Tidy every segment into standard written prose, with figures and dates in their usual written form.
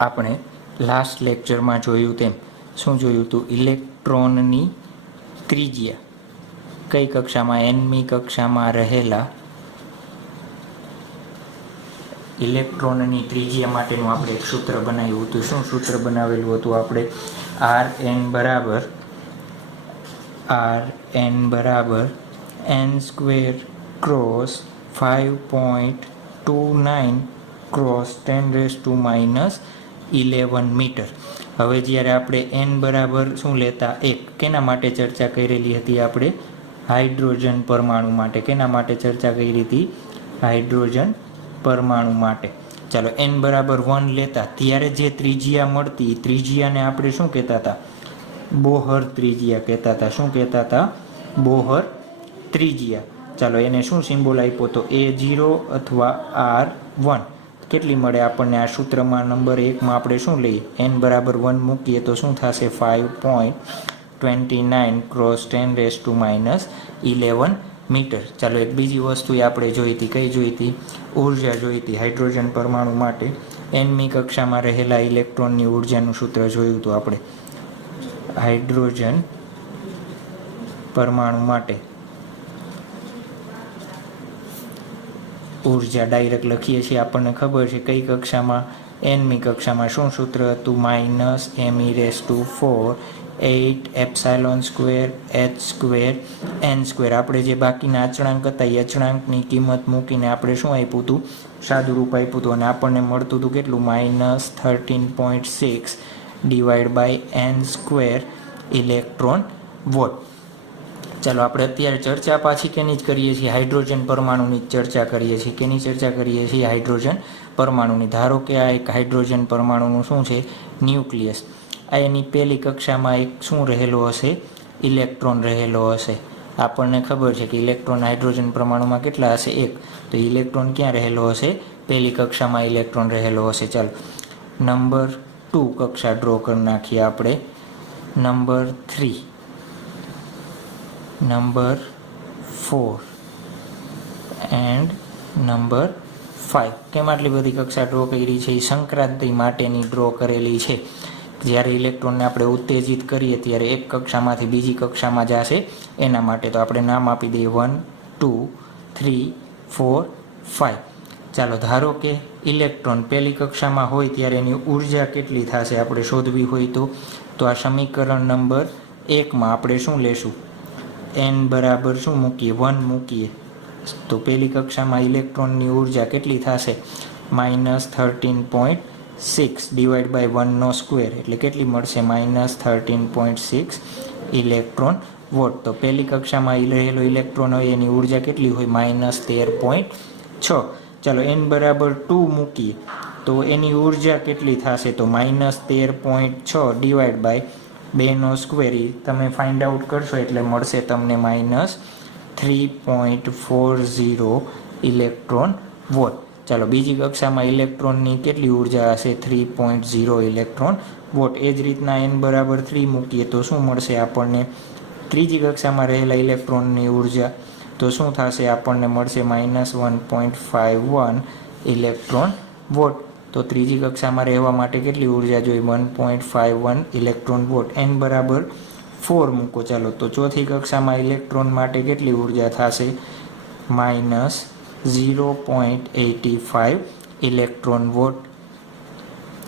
આપણે લાસ્ટ લેક્ચરમાં જોયું તેમ શું જોયું હતું? ઇલેક્ટ્રોનની ત્રિજ્યા કઈ કક્ષામાં? એનમી કક્ષામાં રહેલા ઇલેક્ટ્રોનની ત્રિજ્યા માટેનું આપણે એક સૂત્ર બનાવ્યું હતું. શું સૂત્ર બનાવેલું હતું આપણે? Rn બરાબર n square cross 5.29 cross 10⁻11 metre. હવે જ્યારે આપણે n બરાબર શું લેતા 1, કેના માટે ચર્ચા કરેલી હતી આપણે? હાઇડ્રોજન પરમાણુ માટે. કેના માટે ચર્ચા કરી હતી? હાઇડ્રોજન પરમાણુ માટે. ચાલો, n બરાબર 1 લેતા ત્યારે જે ત્રિજ્યા મળતી, ત્રિજ્યાને આપણે શું કહેતા હતા? બોહર ત્રિજ્યા કહેતા હતા. શું કહેતા હતા? બોહર ત્રિજ્યા. ચાલો, એને શું સિમ્બોલ આપ્યો તો A0 અથવા R1. કેટલી મળે આપણને આ સૂત્રમાં? નંબર 1માં આપણે શું લઈએ? n બરાબર 1 મૂકીએ તો શું થશે? 5.29 ક્રોસ 10⁻11 મીટર. ચાલો, એક બીજી વસ્તુ આપણે જોઈ હતી. કઈ જોઈ હતી? ઉર્જા જોઈ હતી હાઇડ્રોજન પરમાણુ માટે. nમી કક્ષામાં રહેલા ઇલેક્ટ્રોનની ઉર્જાનું સૂત્ર જોયું હતું આપણે હાઇડ્રોજન પરમાણુ માટે. ઉર્જા ડાયરેક્ટ લખીએ છીએ, આપણને ખબર છે કઈ કક્ષામાં? nમી કક્ષામાં. શું સૂત્ર હતું? -me⁴ 8ε² h²n². આપણે જે બાકીના અચળાંક હતા એ અચળાંકની કિંમત મૂકીને આપણે શું આપ્યું હતું? સાદું રૂપ આપ્યું હતું અને આપણને મળતું હતું કેટલું? -13.6 /n² ઇલેક્ટ્રોન વોટ. ચાલો, આપણે અત્યારે ચર્ચા પાછી કેની જ કરીએ છીએ? હાઇડ્રોજન પરમાણુની જ ચર્ચા કરીએ છીએ. કેની ચર્ચા કરીએ છીએ? હાઇડ્રોજન પરમાણુની. ધારો કે આ એક હાઇડ્રોજન પરમાણુનું શું છે? ન્યુક્લિયસ. આ એની પહેલી કક્ષામાં એક શું રહેલો હશે? ઇલેક્ટ્રોન રહેલો હશે. આપણને ખબર છે કે ઇલેક્ટ્રોન હાઇડ્રોજન પરમાણુમાં કેટલા હશે? 1. તો ઇલેક્ટ્રોન ક્યાં રહેલો હશે? પહેલી કક્ષામાં ઇલેક્ટ્રોન રહેલો હશે. ચાલો, નંબર 2 કક્ષા ડ્રો કરી નાખીએ આપણે. Number 3, number 4 and number 5. કેમ આટલી બધી કક્ષા ડ્રો કરી છે? એ સંક્રાંતિ માટેની ડ્રો કરેલી છે. જ્યારે ઇલેક્ટ્રોનને આપણે ઉત્તેજિત કરીએ ત્યારે એક કક્ષામાંથી બીજી કક્ષામાં જશે એના માટે. તો આપણે નામ આપી દઈએ 1, 2, 3, 4, 5. ચાલો, ધારો કે ઇલેક્ટ્રોન પહેલી કક્ષામાં હોય ત્યારે એની ઉર્જા કેટલી થશે આપણે શોધવી હોય તો આ સમીકરણ નંબર 1માં આપણે શું લેશું? n બરાબર શું મૂકીએ? 1 મૂકીએ તો પહેલી કક્ષામાં ઇલેક્ટ્રોનની ઉર્જા કેટલી થશે? -13.6 / 1² એટલે કેટલી મળશે? -13.6 ઇલેક્ટ્રોન વોટ. તો પહેલી કક્ષામાં રહેલો ઇલેક્ટ્રોન હોય એની ઉર્જા કેટલી હોય? -13.6. ચાલો, n બરાબર 2 મૂકીએ તો એની ઉર્જા કેટલી થશે? તો -13.6 / 2² તમે ફાઇન્ડ આઉટ કરશો એટલે મળશે તમને -3.40 ઇલેક્ટ્રોન વોટ. ચાલો, બીજી કક્ષામાં ઇલેક્ટ્રોનની કેટલી ઉર્જા હશે? 3.0 ઇલેક્ટ્રોન વોટ. એ જ રીતના n બરાબર 3 મૂકીએ તો શું મળશે આપણને? ત્રીજી કક્ષામાં રહેલા ઇલેક્ટ્રોનની ઉર્જા તો શું થશે? આપણને મળશે -1.51 ઇલેક્ટ્રોન વોટ. તો ત્રીજી કક્ષામાં રહેવા માટે કેટલી ઉર્જા જોઈએ? 1.51 ઇલેક્ટ્રોન વોટ. n બરાબર 4 મૂકો. ચાલો, તો ચોથી કક્ષામાં ઇલેક્ટ્રોન માટે કેટલી ઉર્જા થશે? -0.85 ઇલેક્ટ્રોન વોટ.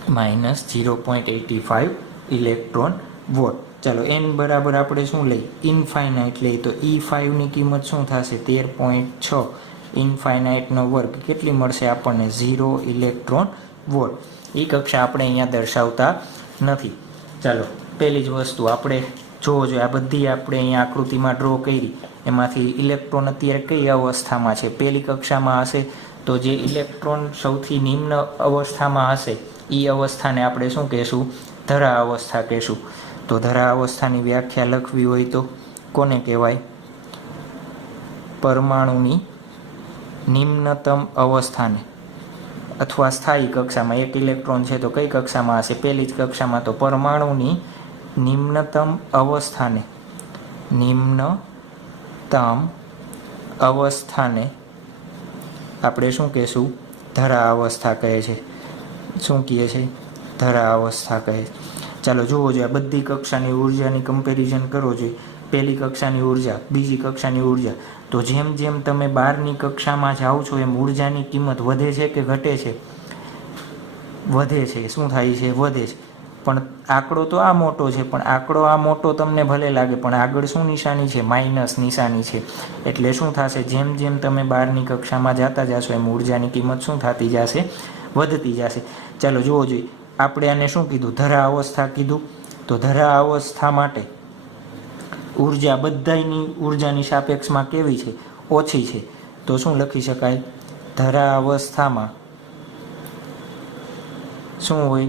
-0.85 electron volt. ચાલો, n બરાબર આપણે શું લઈએ? ઇન્ફાઇનાઇટ લઈએ તો E5ની કિંમત શું થશે? 13.6 ઇન્ફાઇનાઇટનો વર્ગ. કેટલી મળશે આપણને? 0 ઇલેક્ટ્રોન વોટ. એ કક્ષા આપણે અહીંયા દર્શાવતા નથી. ચાલો, પહેલી જ વસ્તુ આપણે જોવો જોઈએ. આ બધી આપણે અહીંયા આકૃતિમાં ડ્રો કરી એમાંથી ઇલેક્ટ્રોન અત્યારે કઈ અવસ્થામાં છે? પહેલી કક્ષામાં હશે તો જે ઇલેક્ટ્રોન સૌથી નિમ્ન અવસ્થામાં હશે એ અવસ્થાને આપણે શું કહેશું? ધરા અવસ્થા કહેશું. તો ધરા અવસ્થાની વ્યાખ્યા લખવી હોય તો કોને કહેવાય? પરમાણુની નિમ્નતમ અવસ્થાને. અથવા સ્થાયી કક્ષામાં એક ઇલેક્ટ્રોન છે તો કઈ કક્ષામાં હશે? પહેલી જ કક્ષામાં. તો પરમાણુની નિમ્નતમ અવસ્થાને આપણે શું કહેશું? ધરા અવસ્થા કહે છે. શું કહે છે? ધરા અવસ્થા કહે છે. ચાલો જુઓ જોઈએ, આ બધી કક્ષાની ઉર્જાની કમ્પેરિઝન કરો જોઈએ. પહેલી કક્ષાની ઉર્જા, બીજી કક્ષાની ઉર્જા. તો જેમ જેમ તમે 12ની કક્ષામાં જાઓ છો એમ ઉર્જાની કિંમત વધે છે કે ઘટે છે? વધે છે. શું થાય છે? વધે છે. પણ આંકડો તો આ મોટો છે, પણ આંકડો આ મોટો તમને ભલે લાગે, પણ આગળ શું નિશાની છે? માઇનસ નિશાની છે. એટલે શું થશે? જેમ જેમ તમે 12ની કક્ષામાં જતા જશો એમ ઉર્જાની કિંમત શું થતી જશે? વધતી જશે. ચાલો જુઓ જોઈએ, આપણે આને શું કીધું? ધરા અવસ્થા કીધું. તો ધરા અવસ્થા માટે ઉર્જા બધાની ઉર્જાની સાપેક્ષમાં કેવી છે? ઓછી છે. તો શું લખી શકાય? ધરા અવસ્થામાં શું હોય?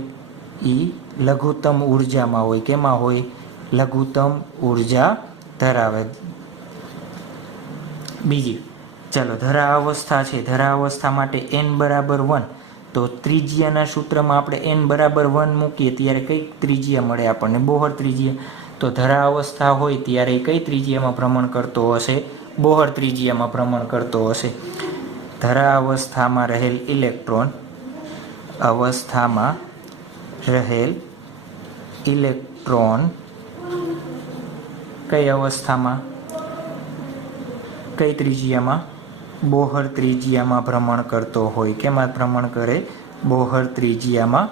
લઘુત્તમ ઉર્જામાં હોય. કેમાં હોય? લઘુત્તમ ઉર્જા ધરાવે. બીજી, ચાલો ધરા અવસ્થા છે. ધરા અવસ્થા માટે n બરાબર 1. તો ત્રિજ્યાના સૂત્રમાં આપણે n બરાબર 1 મૂકીએ ત્યારે કઈ ત્રિજ્યા મળે આપણને? બોહર ત્રિજ્યા. તો ધરા અવસ્થા હોય ત્યારે કઈ ત્રિજ્યામાં ભ્રમણ કરતો હશે? બોહર ત્રિજ્યામાં ભ્રમણ કરતો હશે. ધરા અવસ્થામાં રહેલ ઇલેક્ટ્રોન કઈ અવસ્થામાં, કઈ ત્રિજ્યામાં? બોહર ત્રિજ્યામાં ભ્રમણ કરતો હોય. કેમાં ભ્રમણ કરે? બોહર ત્રિજ્યામાં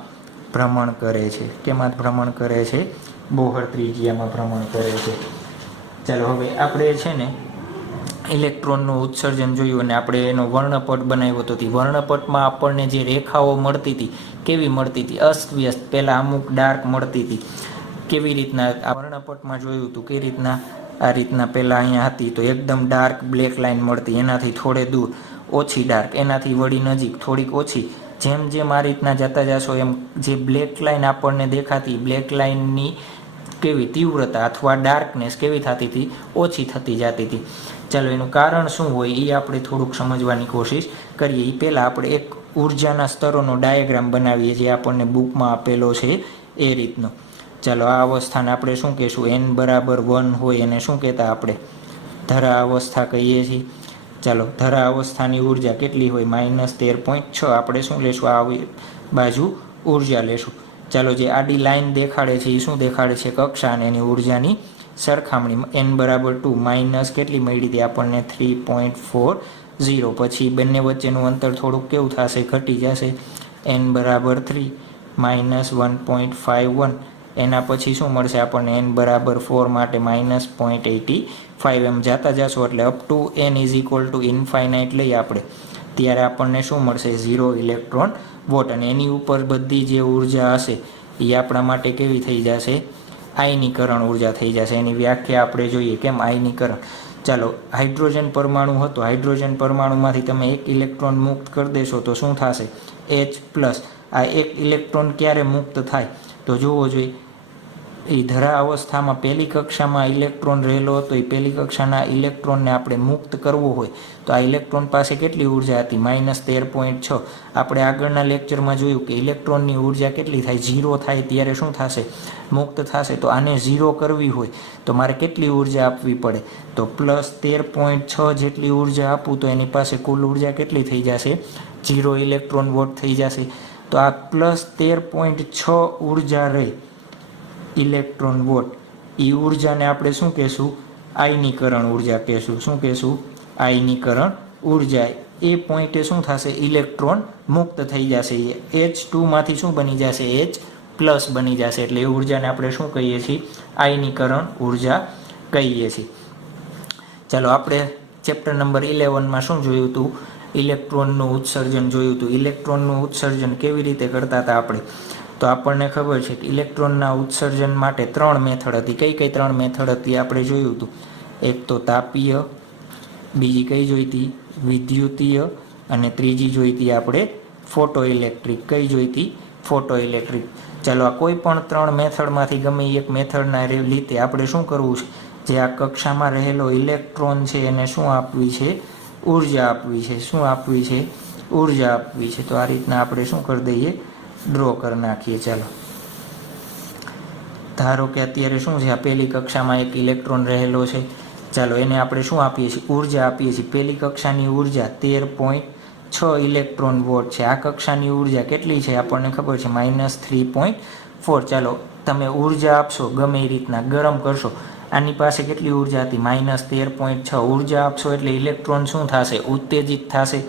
ભ્રમણ કરે છે. કેમાં ભ્રમણ કરે છે? બોહર ત્રિજ્યામાં ભ્રમણ કરે છે. ચાલો હવે આપણે છે ને ઇલેક્ટ્રોનનું ઉત્સર્જન જોયું અને આપણે એનો વર્ણપટ બનાવ્યો હતો. વર્ણપટમાં આપણને જે રેખાઓ મળતી હતી કેવી મળતી હતી? અસ્તવ્યસ્ત. પહેલાં અમુક ડાર્ક મળતી હતી. કેવી રીતના આ વર્ણપટમાં જોયું હતું? કઈ રીતના? આ રીતના પહેલાં અહીંયા હતી તો એકદમ ડાર્ક બ્લેક લાઇન મળતી, એનાથી થોડે દૂર ઓછી ડાર્ક, એનાથી વળી નજીક થોડીક ઓછી. જેમ જેમ આ રીતના જતા જશો એમ જે બ્લેક લાઇન આપણને દેખાતી, બ્લેક લાઇનની કેવી તીવ્રતા અથવા ડાર્કનેસ કેવી થતી હતી? ઓછી થતી જતી હતી. ચાલો એનું કારણ શું હોય એ આપણે થોડુંક સમજવાની કોશિશ કરીએ. એ પહેલાં આપણે એક ઉર્જાના સ્તરોનો ડાયાગ્રામ બનાવીએ જે આપણને બુકમાં આપેલો છે એ રીતનો. ચાલો આ અવસ્થાને આપણે શું કહીશું? n બરાબર 1 હોય એને શું કહેતા આપણે? ધરા અવસ્થા કહીએ છીએ. ચાલો ધરા અવસ્થાની ઉર્જા કેટલી હોય? -13.6. આપણે શું લેશું? આ બાજુ ઉર્જા લેશું. ચાલો જે આડી લાઈન દેખાડે છે એ શું દેખાડે છે? કક્ષા. અને એની ઉર્જાની સરખામણી. n બરાબર 2 માઇનસ કેટલી મળી હતી આપણને? 3.40. પછી બંને વચ્ચેનું અંતર થોડુંક કેવું થશે? ઘટી જશે. n બરાબર 3 -1.51. એના પછી શું મળશે આપણને? n બરાબર 4 માટે -0.85. એમ જતા જશો એટલે અપ ટુ n = લઈએ આપણે ત્યારે આપણને શું મળશે? 0 ઇલેક્ટ્રોન વોટ. અને એની ઉપર બધી જે ઉર્જા હશે એ આપણા માટે કેવી થઈ જશે? આયનીકરણ ઉર્જા થઈ જશે. એની વ્યાખ્યા આપણે જોઈએ. કેમ આયનીકરણ? ચાલો હાઇડ્રોજન પરમાણુ હતો, હાઇડ્રોજન પરમાણુમાંથી તમે એક ઇલેક્ટ્રોન મુક્ત કરી દેશો તો શું થશે? H+. આ એક ઇલેક્ટ્રોન ક્યારે મુક્ત થાય? તો જોવો જોઈએ, એ ધરા અવસ્થામાં પહેલી કક્ષામાં ઇલેક્ટ્રોન રહેલો હતો. એ પહેલી કક્ષાના ઇલેક્ટ્રોનને આપણે મુક્ત કરવો હોય તો આ ઇલેક્ટ્રોન પાસે કેટલી ઉર્જા હતી? -13.6. આપણે આગળના લેક્ચરમાં જોયું કે ઇલેક્ટ્રોનની ઉર્જા કેટલી થાય? 0 થાય ત્યારે શું થશે? મુક્ત થશે. તો આને 0 કરવી હોય તો મારે કેટલી ઉર્જા આપવી પડે? તો +13.6 જેટલી ઉર્જા આપું તો એની પાસે કુલ ઉર્જા કેટલી થઈ જશે? 0 ઇલેક્ટ્રોન વોટ થઈ જશે. તો આ +13.6 ઉર્જા રહી ઇલેક્ટ્રોન વોટ, એ ઉર્જાને આપણે શું કહેશું? આયનીકરણ ઉર્જા કહેશું. શું કહેશું? આયનીકરણ ઉર્જા. એ પોઈન્ટે શું થશે? ઇલેક્ટ્રોન મુક્ત થઈ જશે. H2 માંથી શું બની જશે? H+ બની જશે. એટલે એ ઉર્જાને આપણે શું કહીએ છીએ? આયનીકરણ ઉર્જા કહીએ છીએ. ચાલો આપણે ચેપ્ટર નંબર 11માં શું જોયું હતું? ઇલેક્ટ્રોનનું ઉત્સર્જન જોયું હતું. ઇલેક્ટ્રોનનું ઉત્સર્જન કેવી રીતે કરતા હતા આપણે? તો આપણને ખબર છે કે ઇલેક્ટ્રોનના ઉત્સર્જન માટે 3 મેથડ હતી. કઈ કઈ 3 મેથડ હતી આપણે જોયું હતું? એક તો તાપીય, બીજી કઈ જોઈતી? વિદ્યુતીય, અને ત્રીજી જોઈતી આપણે ફોટો ઇલેક્ટ્રિક. કઈ જોઈતી? Photo electric. ચાલો આ કોઈ પણ 3 મેથડમાંથી ગમે એક મેથડના રીતે આપણે શું કરવું છે? જે આ કક્ષામાં રહેલો ઇલેક્ટ્રોન છે એને શું આપવી છે? ઉર્જા આપવી છે. શું આપવી છે? ઉર્જા આપવી છે. તો આ રીતના આપણે શું કરી દઈએ? ડ્રો કરી નાખીએ. ચાલો ધારો કે અત્યારે શું છે? આ પહેલી કક્ષામાં એક ઇલેક્ટ્રોન રહેલો છે. ચાલો એને આપણે શું આપીએ છીએ? ઉર્જા આપીએ છીએ. પહેલી કક્ષાની ઉર્જા 6 ઇલેક્ટ્રોન વોટ છે. આ કક્ષાની ઉર્જા કેટલી છે આપણને ખબર છે, -3.4. ચાલો તમે ઉર્જા આપશો ગમે એ રીતના ગરમ કરશો, આની પાસે કેટલી ઉર્જા હતી, -13.6. ઉર્જા આપશો એટલે ઇલેક્ટ્રોન શું થશે, ઉત્તેજિત થશે.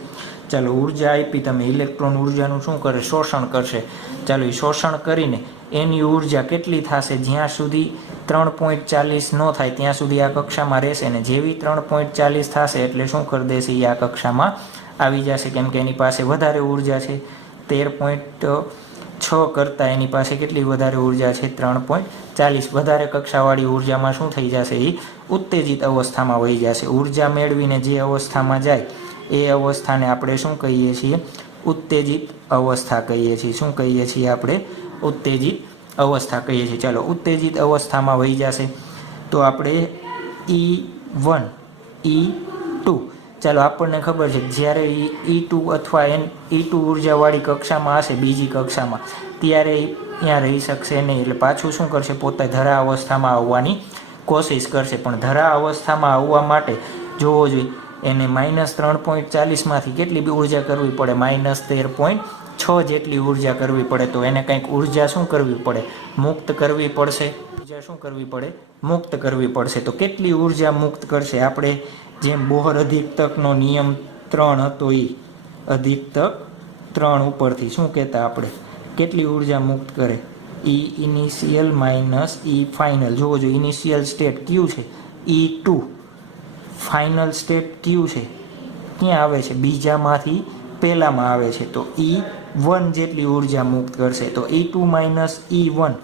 ચાલો ઉર્જા આપી તમે, ઇલેક્ટ્રોન ઉર્જાનું શું કરે, શોષણ કરશે. ચાલો એ શોષણ કરીને એની ઉર્જા કેટલી થશે, જ્યાં સુધી 3.40 ન થાય ત્યાં સુધી આ કક્ષામાં રહેશે, ને જેવી 3.40 થશે એટલે શું કરી દેશે, એ આ કક્ષામાં આવી જશે, કેમ કે એની પાસે વધારે ઉર્જા છે. 13.6 કરતાં એની પાસે કેટલી વધારે ઉર્જા છે, 3.40. વધારે કક્ષાવાળી ઉર્જામાં શું થઈ જશે, એ ઉત્તેજિત અવસ્થામાં વહી જશે. ઉર્જા મેળવીને જે અવસ્થામાં જાય એ અવસ્થાને આપણે શું કહીએ છીએ, ઉત્તેજિત અવસ્થા કહીએ છીએ. શું કહીએ છીએ આપણે, ઉત્તેજિત અવસ્થા કહીએ છીએ. ચાલો ઉત્તેજિત અવસ્થામાં વહી જશે તો આપણે E1 E2, ચાલો આપણને ખબર છે જ્યારે E2 અથવા E2 ઉર્જાવાળી કક્ષામાં હશે, બીજી કક્ષામાં, ત્યારે ત્યાં રહી શકશે નહીં. એટલે પાછું શું કરશે, પોતે ધરા અવસ્થામાં આવવાની કોશિશ કરશે. પણ ધરા અવસ્થામાં આવવા માટે જોવો જોઈએ એને -3.40માંથી કેટલી ઉર્જા કરવી પડે, -13.6 જેટલી ઉર્જા કરવી પડે. તો એને કંઈક ઉર્જા શું કરવી પડે, મુક્ત કરવી પડશે. ઉર્જા શું કરવી પડે, મુક્ત કરવી પડશે. તો કેટલી ઉર્જા મુક્ત કરશે, આપણે જેમ બોહર અધિકતકનો નિયમ 3 હતો, એ અધિકતક 3 ઉપરથી શું કહેતા આપણે, કેટલી ઉર્જા મુક્ત કરે, E initial minus E final. જોવો જો ઇનિશિયલ સ્ટેટ કયું છે, E2, ફાઇનલ સ્ટેટ કયું છે, ક્યાં આવે છે, બીજામાંથી પહેલામાં આવે છે. તો E1 જેટલી ઉર્જા મુક્ત કરશે. તો E2 માઇનસ E1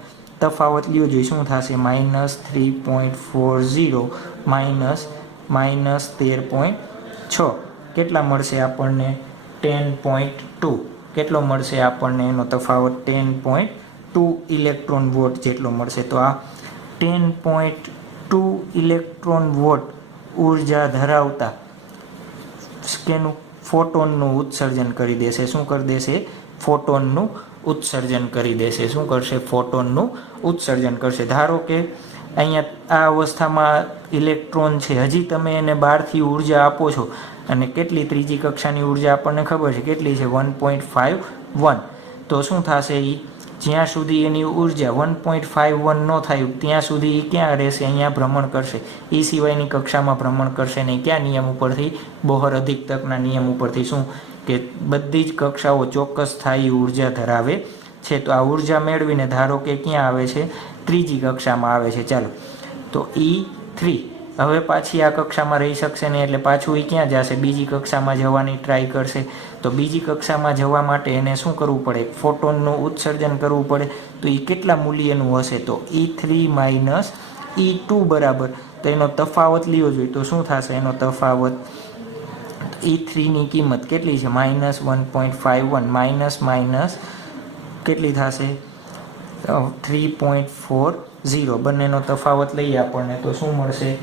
તફાવત લ્યો જોઈએ શું થશે, -3.40 માઇનસ -13.6 કેટલા મળશે આપણને, 10.2. કેટલો મળશે આપણને એનો તફાવત, 10.2 ઇલેક્ટ્રોન વોટ જેટલો મળશે. તો આ 10.2 ઇલેક્ટ્રોન વોટ ઉર્જા ધરાવતા કેનું, ફોટોનનું ઉત્સર્જન કરી દેશે. શું કરી દેશે, ફોટોનનું ઉત્સર્જન કરી દેશે. શું કરશે, ફોટોનનું ઉત્સર્જન કરશે. ધારો કે અહીંયા આ અવસ્થામાં ઇલેક્ટ્રોન છે, હજી તમે એને બહારથી ઉર્જા આપો છો, અને કેટલી ત્રીજી કક્ષાની ઉર્જા આપણને ખબર છે કેટલી છે, 1.51. તો શું થશે, એ જ્યાં સુધી એની ઉર્જા 1.51 ન થાય ત્યાં સુધી એ ક્યાં રહેશે, અહીંયા ભ્રમણ કરશે. એ સિવાયની કક્ષામાં ભ્રમણ કરશે નહીં. ક્યાં નિયમ ઉપરથી, બોહર અધિકતકના નિયમ ઉપરથી. શું કે બધી જ કક્ષાઓ ચોક્કસ સ્થાયી ઉર્જા ધરાવે છે. તો આ ઉર્જા મેળવીને ધારો કે ક્યાં આવે છે, ત્રીજી કક્ષામાં આવે છે. ચાલો તો E3 હવે પાછી આ કક્ષામાં રહી શકશે નહીં, એટલે પાછું એ ક્યાં જશે, બીજી કક્ષામાં જવાની ટ્રાય કરશે. તો બીજી કક્ષામાં જવા માટે એને શું કરવું પડે, ફોટોનનું ઉત્સર્જન કરવું પડે. તો એ કેટલા મૂલ્યનું હશે, તો E3 માઇનસ E2 બરાબર, તો એનો તફાવત લીધો જોઈએ તો શું થશે, એનો તફાવત E3ની કિંમત કેટલી છે, -1.51 માઇનસ કેટલી થશે, 3.40. બંનેનો તફાવત લઈએ આપણને તો શું મળશે,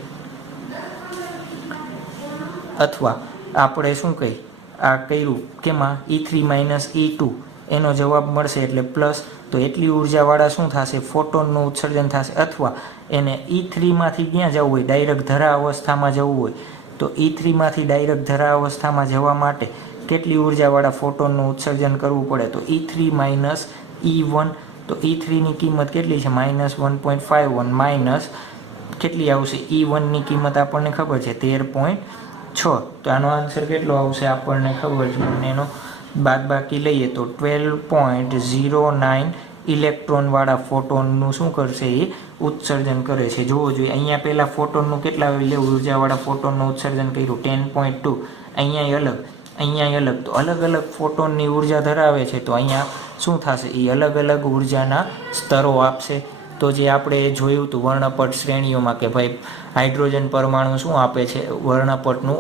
અથવા આપણે શું કહી આ કર્યું કેમાં, E3 માઇનસ E2 એનો જવાબ મળશે એટલે પ્લસ. તો એટલી ઉર્જાવાળા શું થશે, ફોટોનનું ઉત્સર્જન થશે. અથવા એને E3માંથી ક્યાં જવું હોય, ડાયરેક્ટ ધરા અવસ્થામાં જવું હોય, તો E3માંથી ડાયરેક્ટ ધરા અવસ્થામાં જવા માટે કેટલી ઉર્જાવાળા ફોટોનનું ઉત્સર્જન કરવું પડે, તો E3 માઇનસ E1. તો E3ની કિંમત કેટલી છે, -1.51 માઇનસ કેટલી આવશે, E1ની કિંમત આપણને ખબર છે 13.6. તો આનો આન્સર કેટલો આવશે આપણને ખબર છે, અને એનો બાદબાકી લઈએ તો 12.09 ઇલેક્ટ્રોનવાળા ફોટોનનું શું કરશે, એ ઉત્સર્જન કરે છે. જોવો જોઈએ અહીંયા પહેલાં ફોટોનનું કેટલા ઉર્જાવાળા ફોટોનનું ઉત્સર્જન કર્યું, 10.2. અહીંયા અલગ. તો અલગ અલગ ફોટોનની ઉર્જા ધરાવે છે. તો અહીંયા શું થશે, એ અલગ અલગ ઉર્જાના સ્તરો આપશે. તો જે આપણે જોયું હતું વર્ણપટ શ્રેણીઓમાં કે ભાઈ હાઇડ્રોજન પરમાણુ શું આપે છે, વર્ણપટનું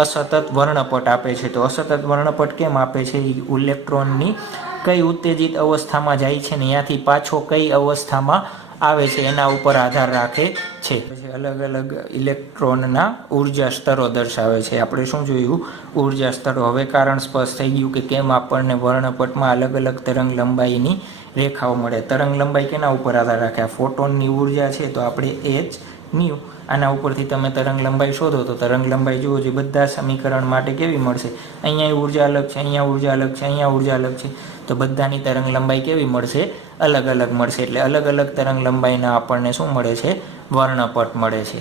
અસતત વર્ણપટ આપે છે. તો અસતત વર્ણપટ કેમ આપે છે, ઇલેક્ટ્રોનની કઈ ઉત્તેજિત અવસ્થામાં જાય છે ને ત્યાંથી પાછો કઈ અવસ્થામાં આવે છે એના ઉપર આધાર રાખે છે. પછી અલગ અલગ ઇલેક્ટ્રોનના ઉર્જા સ્તરો દર્શાવે છે. આપણે શું જોયું, ઉર્જા સ્તરો. હવે કારણ સ્પષ્ટ થઈ ગયું કે કેમ આપણને વર્ણપટમાં અલગ અલગ તરંગ લંબાઈની રેખાઓ મળે. તરંગ લંબાઈ કેના ઉપર આધાર રાખે, આ ફોટોનની ઉર્જા છે તો આપણે h ન્યૂ. આના ઉપરથી તમે તરંગ લંબાઈ શોધો તો તરંગ લંબાઈ જુઓ જે બધા સમીકરણ માટે કેવી મળશે, અહીંયા ઉર્જા અલગ છે, અહીંયા ઉર્જા અલગ છે, અહીંયા ઉર્જા અલગ છે, તો બધાની તરંગ લંબાઈ કેવી મળશે, અલગ અલગ મળશે. એટલે અલગ અલગ તરંગ લંબાઈના આપણને શું મળે છે, વર્ણપટ મળે છે.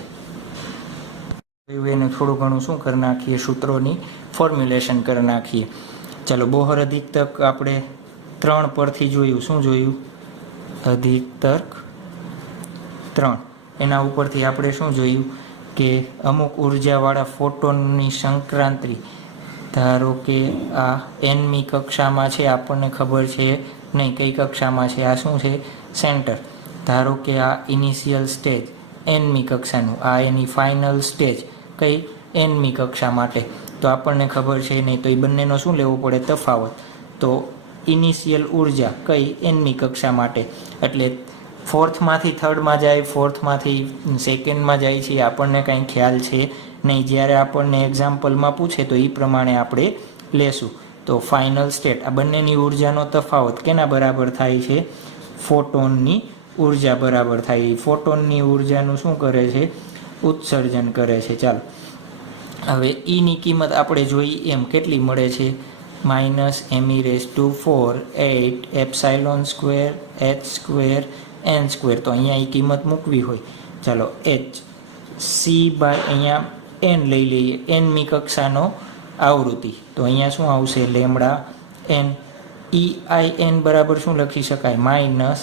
એને થોડું ઘણું શું કરી નાખીએ, સૂત્રોની ફોર્મ્યુલેશન કરી નાખીએ. ચાલો, બોહર અધિકતક આપણે 3 પરથી જોયું. શું જોયું? અધિકતક 3. એના ઉપરથી આપણે શું જોયું કે અમુક ઉર્જાવાળા ફોટોનની સંક્રાંતિ, ધારો કે આ nમી કક્ષામાં છે, આપણને ખબર છે નહીં કઈ કક્ષામાં છે, આ શું છે, સેન્ટર. ધારો કે આ ઇનિશિયલ સ્ટેજ nમી કક્ષાનું, આ એની ફાઇનલ સ્ટેજ કઈ, nમી કક્ષા માટે, તો આપણને ખબર છે નહીં, તો એ બંનેનો શું લેવો પડે, તફાવત. તો ઇનિશિયલ ઉર્જા કઈ, nમી કક્ષા માટે, એટલે ફોર્થમાંથી થર્ડમાં જાય, ફોર્થમાંથી સેકન્ડમાં જાય છે, આપણને કાંઈ ખ્યાલ છે નહીં. જ્યારે આપણને એક્ઝામ્પલમાં પૂછે તો એ પ્રમાણે આપણે લેશું. તો ફાઇનલ સ્ટેટ, આ બંનેની ઉર્જાનો તફાવત કેના બરાબર થાય છે, ફોટોનની ઉર્જા બરાબર થાય. ફોટોનની ઉર્જાનું શું કરે છે, ઉત્સર્જન કરે છે. ચાલો, હવે ઈની કિંમત આપણે જોઈ એમ કેટલી મળે છે, -me⁴ 8 epsilon square h square n square. તો અહીંયા એ કિંમત મૂકવી હોય, ચાલો h c/, અહીંયા n લઈ લઈએ, nમી કક્ષાનો આવૃત્તિ, તો અહીંયા શું આવશે, લેમડા n. EIN બરાબર શું લખી શકાય, -me⁴,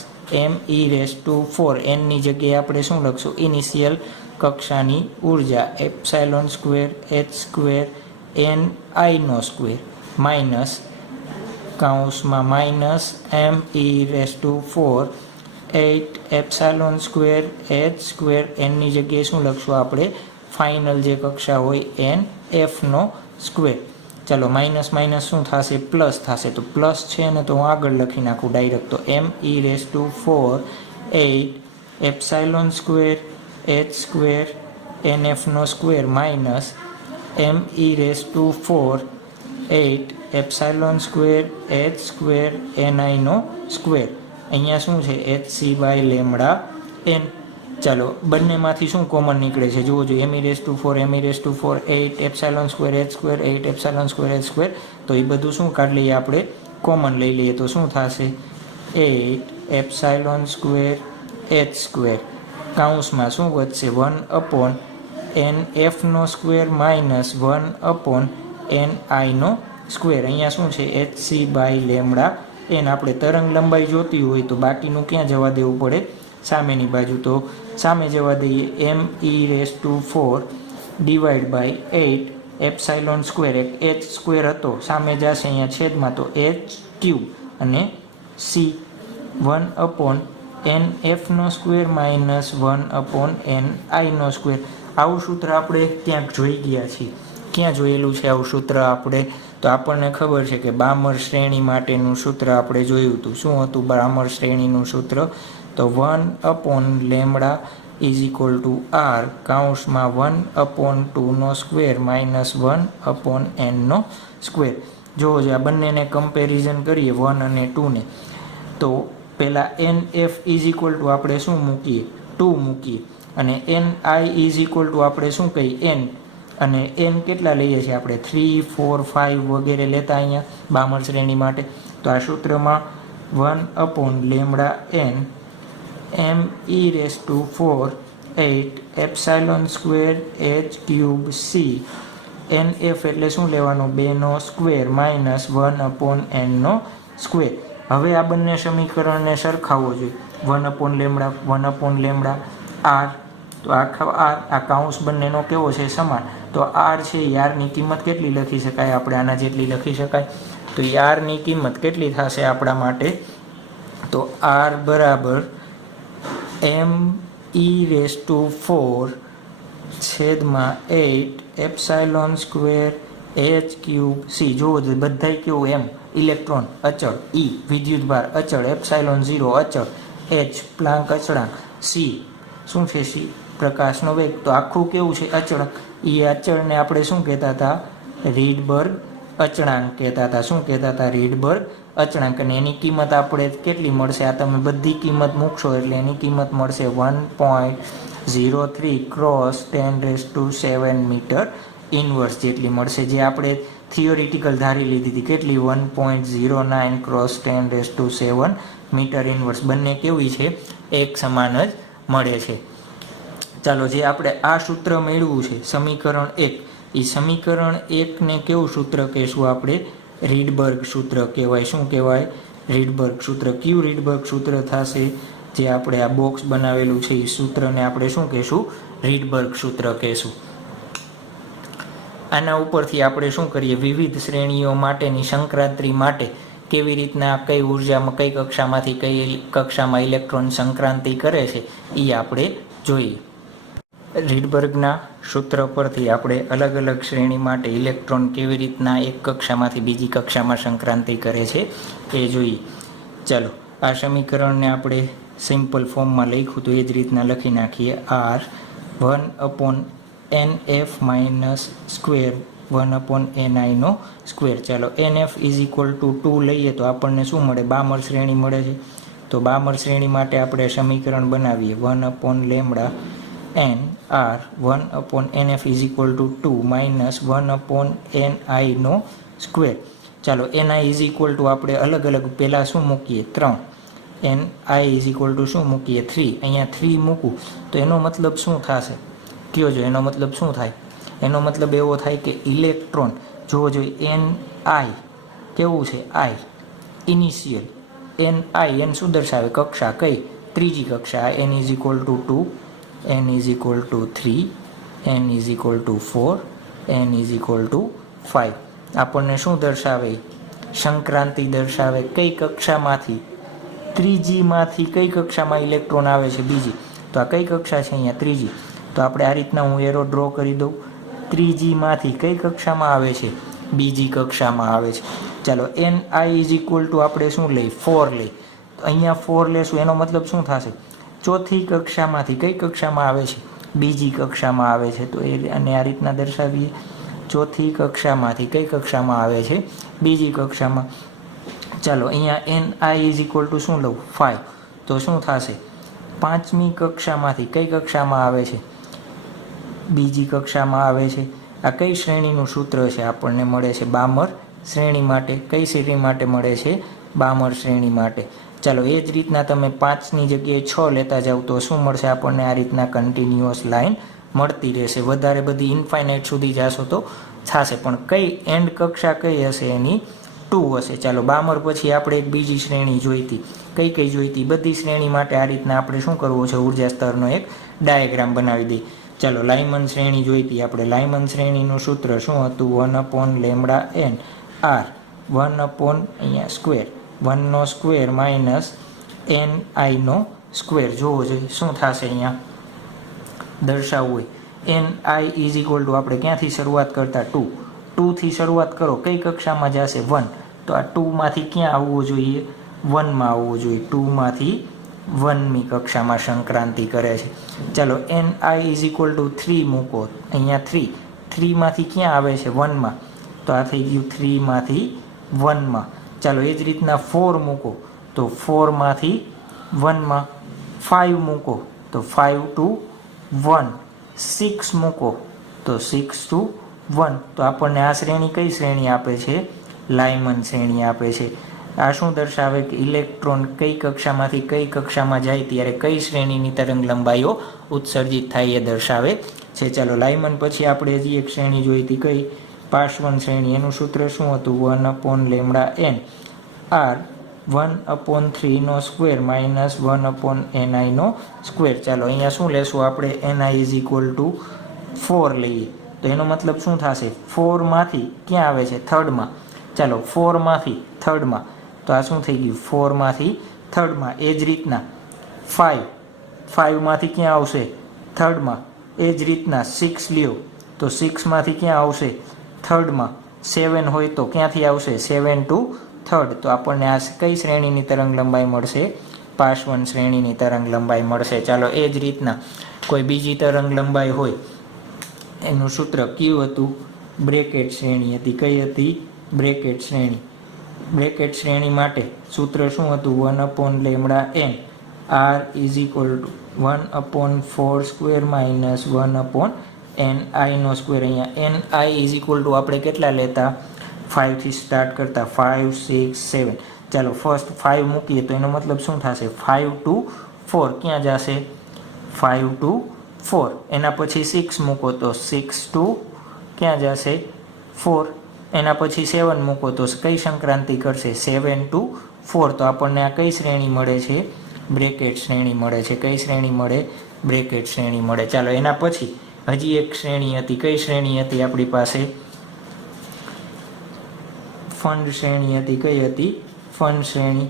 nની જગ્યાએ આપણે શું લખશું, ઇનિશિયલ કક્ષાની ઉર્જા epsilon square h square ni² minus કૌંસમાં -me⁴ 8 epsilon square h square, nની જગ્યાએ શું લખશું આપણે, ફાઇનલ જે કક્ષા હોય nf² ચાલો, માઇનસ માઇનસ શું થશે, પ્લસ થશે. તો પ્લસ છે ને તો હું આગળ લખી નાખું ડાયરેક્ટ. તો me⁴ 8 epsilon square h square nf² minus me⁴ 8 epsilon square h square ni². અહીંયા શું છે, hc/λn. ચાલો, બંનેમાંથી શું કોમન નીકળે છે જુઓ જોઈએ, me⁴ 8 epsilon square h square 8 epsilon square h square. તો એ બધું શું કાઢી લઈએ આપણે, કોમન લઈ લઈએ. તો શું થશે, 8 એપ્સાઇલોન સ્ક્વેર h સ્ક્વેર, કૌંસમાં શું વધશે, 1/nf² માઇનસ 1/ni². અહીંયા શું છે, hc/λn. આપણે તરંગ લંબાઈ જોતી હોય તો બાકીનું ક્યાં જવા દેવું પડે, સામેની બાજુ. તો સામે જવા દઈએ, me⁴ /8 epsilon square, h square હતો, સામે જશે અહીંયા છેદમાં, તો h³ અને c 1/nf² માઇનસ 1/ni². આવું સૂત્ર આપણે ક્યાંક જોઈ ગયા છીએ. ક્યાં જોયેલું છે આવું સૂત્ર આપણે, તો આપણને ખબર છે કે બામર શ્રેણી માટેનું સૂત્ર આપણે જોયું હતું. શું હતું બામર શ્રેણીનું સૂત્ર, તો 1/λ = r કૌંસમાં 1/2² માઇનસ 1/n². જો આ બંનેને કમ્પેરિઝન કરીએ 1 અને 2 ને, તો પહેલાં nf = આપણે શું મૂકીએ, 2 મૂકીએ, અને ni = આપણે શું કહીએ, n. અને n કેટલા લઈએ છીએ આપણે, 3, 4, 5 વગેરે લેતા અહીંયા બામર શ્રેણી માટે. તો આ સૂત્રમાં 1/λn me⁴ 8 epsilon square h³ nf એટલે શું લેવાનું, 2² માઇનસ 1/n². હવે આ બંને સમીકરણને સરખાવવો જોઈએ, 1/λ r. તો આ કૌંસ બંનેનો કેવો છે, સમાન. તો r છે, ની કિંમત કેટલી લખી શકાય, આપણે આના જેટલી લખી શકાય. તો r ની કિંમત કેટલી થશે આપણા માટે, તો r બરાબર me⁴ છેદમાં 8 એપ્સાઇલોન સ્ક્વેર h³ જુઓ બધાય કેવું, એમ ઇલેક્ટ્રોન અચળ, e વિદ્યુતભાર અચળ, એપ્સાઇલોન 0 અચળ, h પ્લાન્ક અચળાંક, c શું છે, c પ્રકાશનો વેગ. તો આખું કેવું છે, અચળાંક. એ અચળને આપણે શું કહેતા હતા, રીડબર્ગ અચળાંક કહેતા હતા. શું કહેતા હતા, રીડબર્ગ અચળાંક. અને એની કિંમત આપણે કેટલી મળશે, આ તમે બધી કિંમત મૂકશો એટલે એની કિંમત મળશે 0.03 ક્રોસ 10⁻⁷ મીટર ઇનવર્સ જેટલી મળશે, જે આપણે થિયોરિટિકલ ધારી લીધી હતી કેટલી 1.09 ક્રોસ 10⁻⁷ મીટર ઇનવર્સ. બંને કેવી છે? એક સમાન જ મળે છે. ચાલો, જે આપણે આ સૂત્ર મેળવ્યું છે સમીકરણ 1, એ સમીકરણ 1ને કેવું સૂત્ર કહેશું આપણે? રીડબર્ગ સૂત્ર કહેવાય. શું કહેવાય? રીડબર્ગ સૂત્ર. કયું રીડબર્ગ સૂત્ર થશે? જે આપણે આ બોક્સ બનાવેલું છે એ સૂત્રને આપણે શું કહેશું? રીડબર્ગ સૂત્ર કહેશું. આના ઉપરથી આપણે શું કરીએ? વિવિધ શ્રેણીઓ માટેની સંક્રાંતિ માટે કેવી રીતના કઈ ઉર્જામાં કઈ કક્ષામાંથી કઈ કક્ષામાં ઇલેક્ટ્રોન સંક્રાંતિ કરે છે એ આપણે જોઈએ. રીડબર્ગના સૂત્ર પરથી આપણે અલગ અલગ શ્રેણી માટે ઇલેક્ટ્રોન કેવી રીતના એક કક્ષામાંથી બીજી કક્ષામાં સંક્રાંતિ કરે છે એ જોઈએ. ચાલો, આ સમીકરણને આપણે સિમ્પલ ફોર્મમાં લખ્યું તો એ જ રીતના લખી નાખીએ. r 1/nf સ્ક્વેર 1/ni નો સ્ક્વેર. ચાલો, nf = 2 લઈએ તો આપણને શું મળે? બામર શ્રેણી મળે છે. તો બામર શ્રેણી માટે આપણે સમીકરણ બનાવીએ 1/λn r 1/nf = 2 1/ni નો સ્ક્વેર. ચાલો, ni = આપણે અલગ અલગ પહેલાં શું મૂકીએ? 3. ni = શું મૂકીએ? 3. અહીંયા 3 મૂકું તો એનો મતલબ શું થશે? કયો જો એનો મતલબ શું થાય? એનો મતલબ એવો થાય કે ઇલેક્ટ્રોન જોવો જોઈએ ni કેવું છે? i ઇનિશિયલ n શું દર્શાવે? કક્ષા કઈ? ત્રીજી કક્ષા. n = 2, n = 3, n = 4, n = 5. આપણને શું દર્શાવે? સંક્રાંતિ દર્શાવે. કઈ કક્ષામાંથી? ત્રીજીમાંથી કઈ કક્ષામાં ઇલેક્ટ્રોન આવે છે? બીજી. તો આ કઈ કક્ષા છે? અહીંયા ત્રીજી. તો આપણે આ રીતના હું એરો ડ્રો કરી દઉં. ત્રીજીમાંથી કઈ કક્ષામાં આવે છે? બીજી કક્ષામાં આવે છે. ચાલો, ni = આપણે શું લઈ? 4 લઈ. અહીંયા 4 લેશું એનો મતલબ શું થશે? ચોથી કક્ષામાંથી કઈ કક્ષામાં આવે છે? બીજી કક્ષામાં આવે છે. તો અને આ રીતના દર્શાવીએ. ચોથી કક્ષામાંથી કઈ કક્ષામાં આવે છે? બીજી કક્ષામાં. ચાલો, અહીંયા ni = શું લઉં? 5. તો શું થશે? પાંચમી કક્ષામાંથી કઈ કક્ષામાં આવે છે? બીજી કક્ષામાં આવે છે. આ કઈ શ્રેણીનું સૂત્ર છે? આપણને મળે છે બામર શ્રેણી માટે. કઈ શ્રેણી માટે મળે છે? બામર શ્રેણી માટે. ચાલો, એ જ રીતના તમે 5ની જગ્યાએ 6 લેતા જાવ તો શું મળશે આપણને? આ રીતના કન્ટિન્યુઅસ લાઇન મળતી રહેશે. વધારે બધી ઇન્ફાઇનાઇટ સુધી જશો તો થશે, પણ કઈ એન્ડ કક્ષા કઈ હશે? એની 2 હશે. ચાલો, બામર પછી આપણે એક બીજી શ્રેણી જોઈતી. કઈ કઈ જોઈતી? બધી શ્રેણી માટે આ રીતના આપણે શું કરવું છે? ઉર્જા સ્તરનો એક ડાયાગ્રામ બનાવી દઈએ. ચાલો, લાઇમન શ્રેણી જોઈતી આપણે. લાઇમન શ્રેણીનું સૂત્ર શું હતું? 1/λn r 1/ અહીંયા સ્ક્વેર 1 નો સ્ક્વેર માઇનસ ni નો સ્ક્વેર. જોવો જોઈએ શું થશે અહીંયા દર્શાવવું હોય. ni = આપણે ક્યાંથી શરૂઆત કરતા? 2. 2 થી શરૂઆત કરો. કઈ કક્ષામાં જશે? 1. તો આ 2 માંથી ક્યાં આવવું જોઈએ? 1 માં આવવું જોઈએ. 2 માંથી 1મી કક્ષામાં સંક્રાંતિ કરે છે. ચાલો, ni = 3 મૂકો. અહીંયા 3. 3 માંથી ક્યાં આવે છે? 1 માં. તો આ થઈ ગયું 3 માંથી 1 માં. ચાલો, એ જ રીતના 4 મૂકો તો 4 માંથી 1 માં. 5 મૂકો તો 5 to 1. 6 મૂકો તો 6 to 1. તો આપણને આ શ્રેણી કઈ શ્રેણી આપે છે? લાઇમન શ્રેણી આપે છે. આ શું દર્શાવે? કે ઇલેક્ટ્રોન કઈ કક્ષામાંથી કઈ કક્ષામાં જાય ત્યારે કઈ શ્રેણીની તરંગ લંબાઈઓ ઉત્સર્જિત થાય એ દર્શાવે છે. ચાલો, લાઇમન પછી આપણે હજી એક શ્રેણી જોઈ હતી. કઈ? પાર્શ્વન શ્રેણી. એનું સૂત્ર શું હતું? 1/λn r 1/3 નો સ્ક્વેર માઇનસ 1/ni નો સ્ક્વેર. ચાલો, અહીંયા શું લેશું આપણે? ni = 4 લઈએ. તો એનો મતલબ શું થશે? 4 માંથી ક્યાં આવે છે? 3rd માં. ચાલો, 4 માંથી 3rd માં. તો આ શું થઈ ગયું? 4 માંથી 3rd માં. એ જ રીતના 5 માંથી ક્યાં આવશે? 3rd માં. એ જ રીતના 6 લ્યો તો 6 માંથી ક્યાં આવશે? 3rd માં. 7 હોય તો ક્યાંથી આવશે? 7 to 3rd. તો આપણને આ કઈ શ્રેણીની તરંગ લંબાઈ મળશે? પાર્શ્વન શ્રેણીની તરંગ લંબાઈ મળશે. ચાલો, એ જ રીતના કોઈ બીજી તરંગ લંબાઈ હોય એનું સૂત્ર કયું હતું? બ્રેકેટ શ્રેણી હતી. કઈ હતી? બ્રેકેટ શ્રેણી. બ્રેકેટ શ્રેણી માટે સૂત્ર શું હતું? 1/λn r is equal two 1/4² minus 1/ni square. અહીંયા ni ઇઝ ઇક્વલ ટુ આપણે કેટલા લેતા? 5 થી સ્ટાર્ટ કરતા, 5 6 7. ચાલો ફર્સ્ટ 5 મૂકીએ તો એનો મતલબ શું થશે? 5 to 4 ક્યાં જશે? 5 to 4. એના પછી 6 મૂકો તો 6 to ક્યાં જશે? 4. એના પછી 7 મૂકો તો કઈ સંક્રાંતિ કરશે? 7 to 4. તો આપણને આ કઈ શ્રેણી મળે છે? બ્રેકેટ શ્રેણી મળે છે. કઈ શ્રેણી મળે? બ્રેકેટ શ્રેણી મળે. ચાલો એના પછી હજી એક શ્રેણી હતી. કઈ શ્રેણી હતી આપણી પાસે? ફંડ શ્રેણી હતી. કઈ હતી? ફંડ શ્રેણી.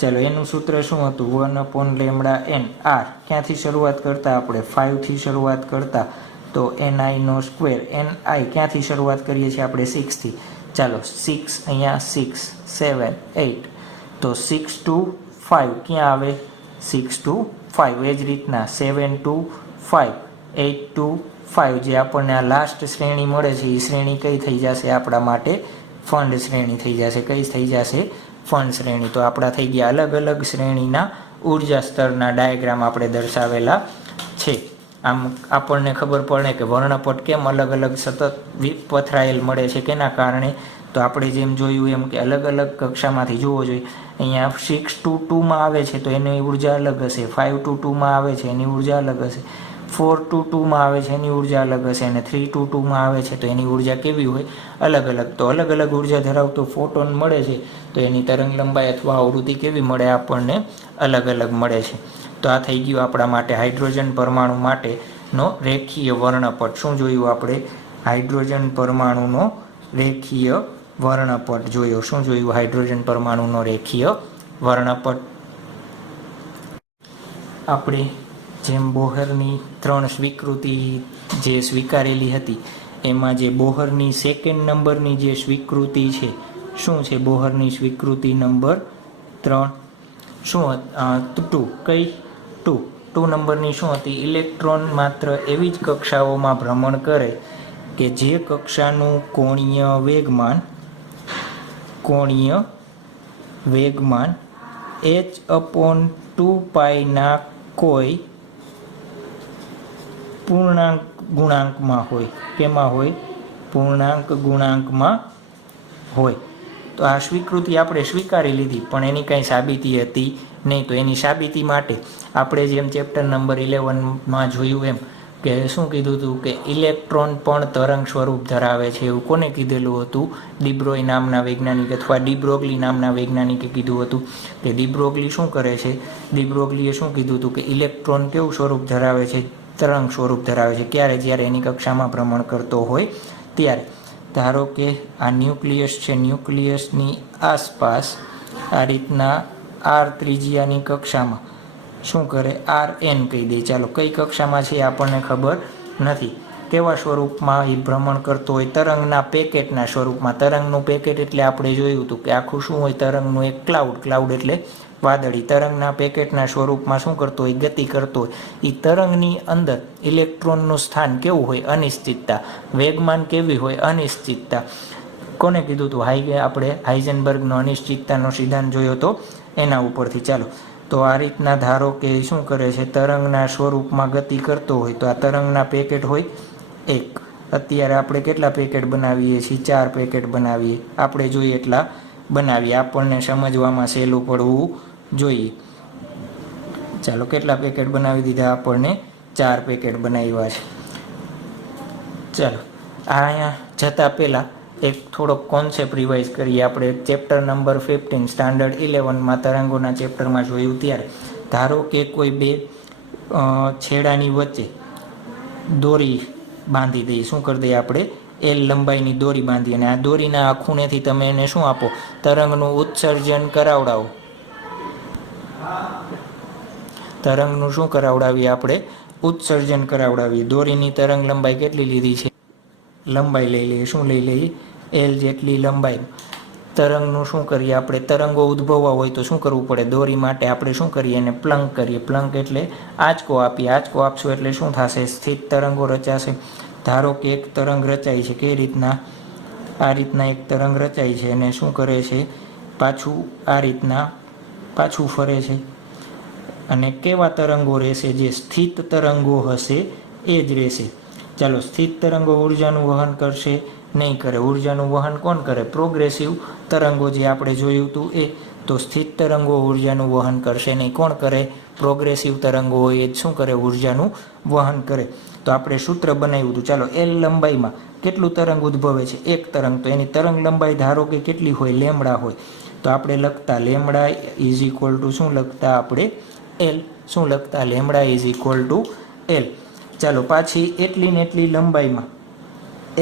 ચાલો એનું સૂત્ર શું હતું? 1/λn. r ક્યાંથી શરૂઆત કરતા આપણે? 5 થી શરૂઆત કરતા, તો ni². ni ક્યાંથી શરૂઆત કરીએ છીએ આપણે? 6 થી. ચાલો 6 અહીંયા 6 7 8. તો 6 to 5 ક્યાં આવે? 6 to 5. એ જ રીતના 7 to 5, 8 to 5. જે આપણને આ લાસ્ટ શ્રેણી મળે છે એ શ્રેણી કઈ થઈ જશે આપણા માટે? ફંડ શ્રેણી થઈ જશે. કઈ થઈ જશે? ફંડ શ્રેણી. તો આપણા થઈ ગયા અલગ અલગ શ્રેણીના ઉર્જા સ્તરના ડાયાગ્રામ આપણે દર્શાવેલા છે. આમ આપણને ખબર પડે કે વર્ણપટ કેમ અલગ અલગ સતત પથરાયેલ મળે છે. કેના કારણે? તો આપણે જેમ જોયું એમ કે અલગ અલગ કક્ષામાંથી જોવો જોઈએ. અહીંયા 6 to 2 માં આવે છે તો એની ઉર્જા અલગ હશે. 5 to 2 માં આવે છે એની ઉર્જા અલગ હશે. 4 to 2 માં આવે છે એની ઉર્જા અલગ હશે. અને 3 to 2 માં આવે છે તો એની ઉર્જા કેવી હોય? અલગ અલગ. તો અલગ અલગ ઉર્જા ધરાવતો ફોટોન મળે છે તો એની તરંગ લંબાઈ અથવા આવૃત્તિ કેવી મળે આપણને? અલગ અલગ મળે છે. તો આ થઈ ગયું આપણા માટે હાઇડ્રોજન પરમાણુ માટેનો રેખીય વર્ણપટ. શું જોયું આપણે? હાઇડ્રોજન પરમાણુનો રેખીય વર્ણપટ જોયો. શું જોયું? હાઇડ્રોજન પરમાણુનો રેખીય વર્ણપટ. આપણે જેમ બોહરની 3 સ્વીકૃતિ જે સ્વીકારેલી હતી એમાં જે બોહરની સેકન્ડ નંબરની જે સ્વીકૃતિ છે, શું છે બોહરની સ્વીકૃતિ નંબર 3? શું 2? કઈ 2 નંબરની શું હતી? ઇલેક્ટ્રોન માત્ર એવી જ કક્ષાઓમાં ભ્રમણ કરે કે જે કક્ષાનું કોણીય વેગમાન h/2π ના કોઈ પૂર્ણાંક ગુણાંકમાં હોય. કેમાં હોય? પૂર્ણાંક ગુણાંકમાં હોય. તો આ સ્વીકૃતિ આપણે સ્વીકારી લીધી પણ એની કાંઈ સાબિતી હતી નહીં. તો એની સાબિતી માટે આપણે જેમ ચેપ્ટર નંબર 11માં જોયું એમ કે શું કીધું હતું કે ઇલેક્ટ્રોન પણ તરંગ સ્વરૂપ ધરાવે છે. એવું કોને કીધેલું હતું? ડિબ્રોય નામના વૈજ્ઞાનિક અથવા ડિબ્રોગલી નામના વૈજ્ઞાનિકે કીધું હતું. કે ડિબ્રોગલી શું કરે છે? ડિબ્રોગલીએ શું કીધું હતું કે ઇલેક્ટ્રોન કેવું સ્વરૂપ ધરાવે છે? તરંગ સ્વરૂપ ધરાવે છે. ક્યારે? જ્યારે એની કક્ષામાં ભ્રમણ કરતો હોય ત્યારે. ધારો કે આ ન્યુક્લિયસ છે. ન્યુક્લિયસની આસપાસ આ રીતના r ત્રિજ્યાની કક્ષામાં શું કરે? rn કહી દે. ચાલો કઈ કક્ષામાં છે આપણને ખબર નથી. કેવા સ્વરૂપમાં એ ભ્રમણ કરતો હોય? તરંગના પેકેટના સ્વરૂપમાં. તરંગનું પેકેટ એટલે આપણે જોયું હતું કે આખું શું હોય? તરંગનું એક ક્લાઉડ એટલે વાદળી. તરંગના પેકેટના સ્વરૂપમાં શું કરતો હોય? ગતિ કરતો હોય. એ તરંગની અંદર ઇલેક્ટ્રોનનું સ્થાન કેવું હોય? અનિશ્ચિતતા. વેગમાન કેવી હોય? અનિશ્ચિતતા. કોને કીધું હતું? આપણે હાઇઝનબર્ગનો અનિશ્ચિતતાનો સિદ્ધાંત જોયો તો એના ઉપરથી. ચાલો તો આ રીતના ધારો કે શું કરે છે? તરંગના સ્વરૂપમાં ગતિ કરતો હોય. તો આ તરંગના પેકેટ હોય 1. અત્યારે આપણે કેટલા પેકેટ બનાવીએ છીએ? 4 પેકેટ બનાવીએ. આપણે જોઈએ એટલા બનાવીએ. આપણને સમજવામાં સહેલું પડવું જોઈએ. ચાલો કેટલા પેકેટ બનાવી દીધા? આપણને 4 પેકેટ બનાવ્યા છે. ચાલો અહીંયા જતાં પહેલાં એક થોડોક કોન્સેપ્ટ રિવાઇઝ કરીએ. આપણે ચેપ્ટર નંબર 15 સ્ટાન્ડર્ડ 11માં તરંગોના ચેપ્ટરમાં જોયું ત્યારે ધારો કે કોઈ બે છેડાની વચ્ચે દોરી બાંધી દઈએ. શું કરી દઈએ આપણે? L લંબાઈની દોરી બાંધી અને આ દોરીના આ ખૂણેથી તમે એને શું આપો? તરંગનું ઉત્સર્જન કરાવડાવો. તરંગનું શું કરાવડાવીએ આપણે? ઉત્સર્જન કરાવડાવીએ. દોરીની તરંગ લંબાઈ કેટલી લીધી છે? લંબાઈ લઈ લઈએ. શું લઈ લઈએ? L જેટલી લંબાઈ. તરંગનું શું કરીએ આપણે? તરંગો ઉદ્ભવવા હોય તો શું કરવું પડે? દોરી માટે આપણે શું કરીએ? એને પ્લંક કરીએ. પ્લંક એટલે આંચકો આપીએ. આંચકો આપશું એટલે શું થશે? સ્થિત તરંગો રચાશે. ધારો કે એક તરંગ રચાય છે. કઈ રીતના? આ રીતના એક તરંગ રચાય છે અને શું કરે છે? પાછું આ રીતના પાછું ફરે છે. અને કેવા તરંગો રહેશે? જે સ્થિત તરંગો હશે એ જ રહેશે. ચાલો, સ્થિત તરંગો ઉર્જાનું વહન કરશે? નહીં કરે. ઉર્જાનું વહન કોણ કરે? પ્રોગ્રેસિવ તરંગો, જે આપણે જોયું હતું એ. તો સ્થિત તરંગો ઉર્જાનું વહન કરશે નહીં. કોણ કરે? પ્રોગ્રેસિવ તરંગો હોય એ જ શું કરે? ઉર્જાનું વહન કરે. તો આપણે સૂત્ર બનાવ્યું હતું. ચાલો, એલ લંબાઈમાં કેટલું તરંગ ઉદ્ભવે છે? એક તરંગ. તો એની તરંગ લંબાઈ ધારો કે કેટલી હોય? લેમડા હોય. તો આપણે લખતા લેમડા ઇઝ ઇક્વલ ટુ શું લખતા આપણે? એલ. શું લખતા? Lambda is equal to L. ચાલો, પાછી એટલી ને એટલી લંબાઈમાં,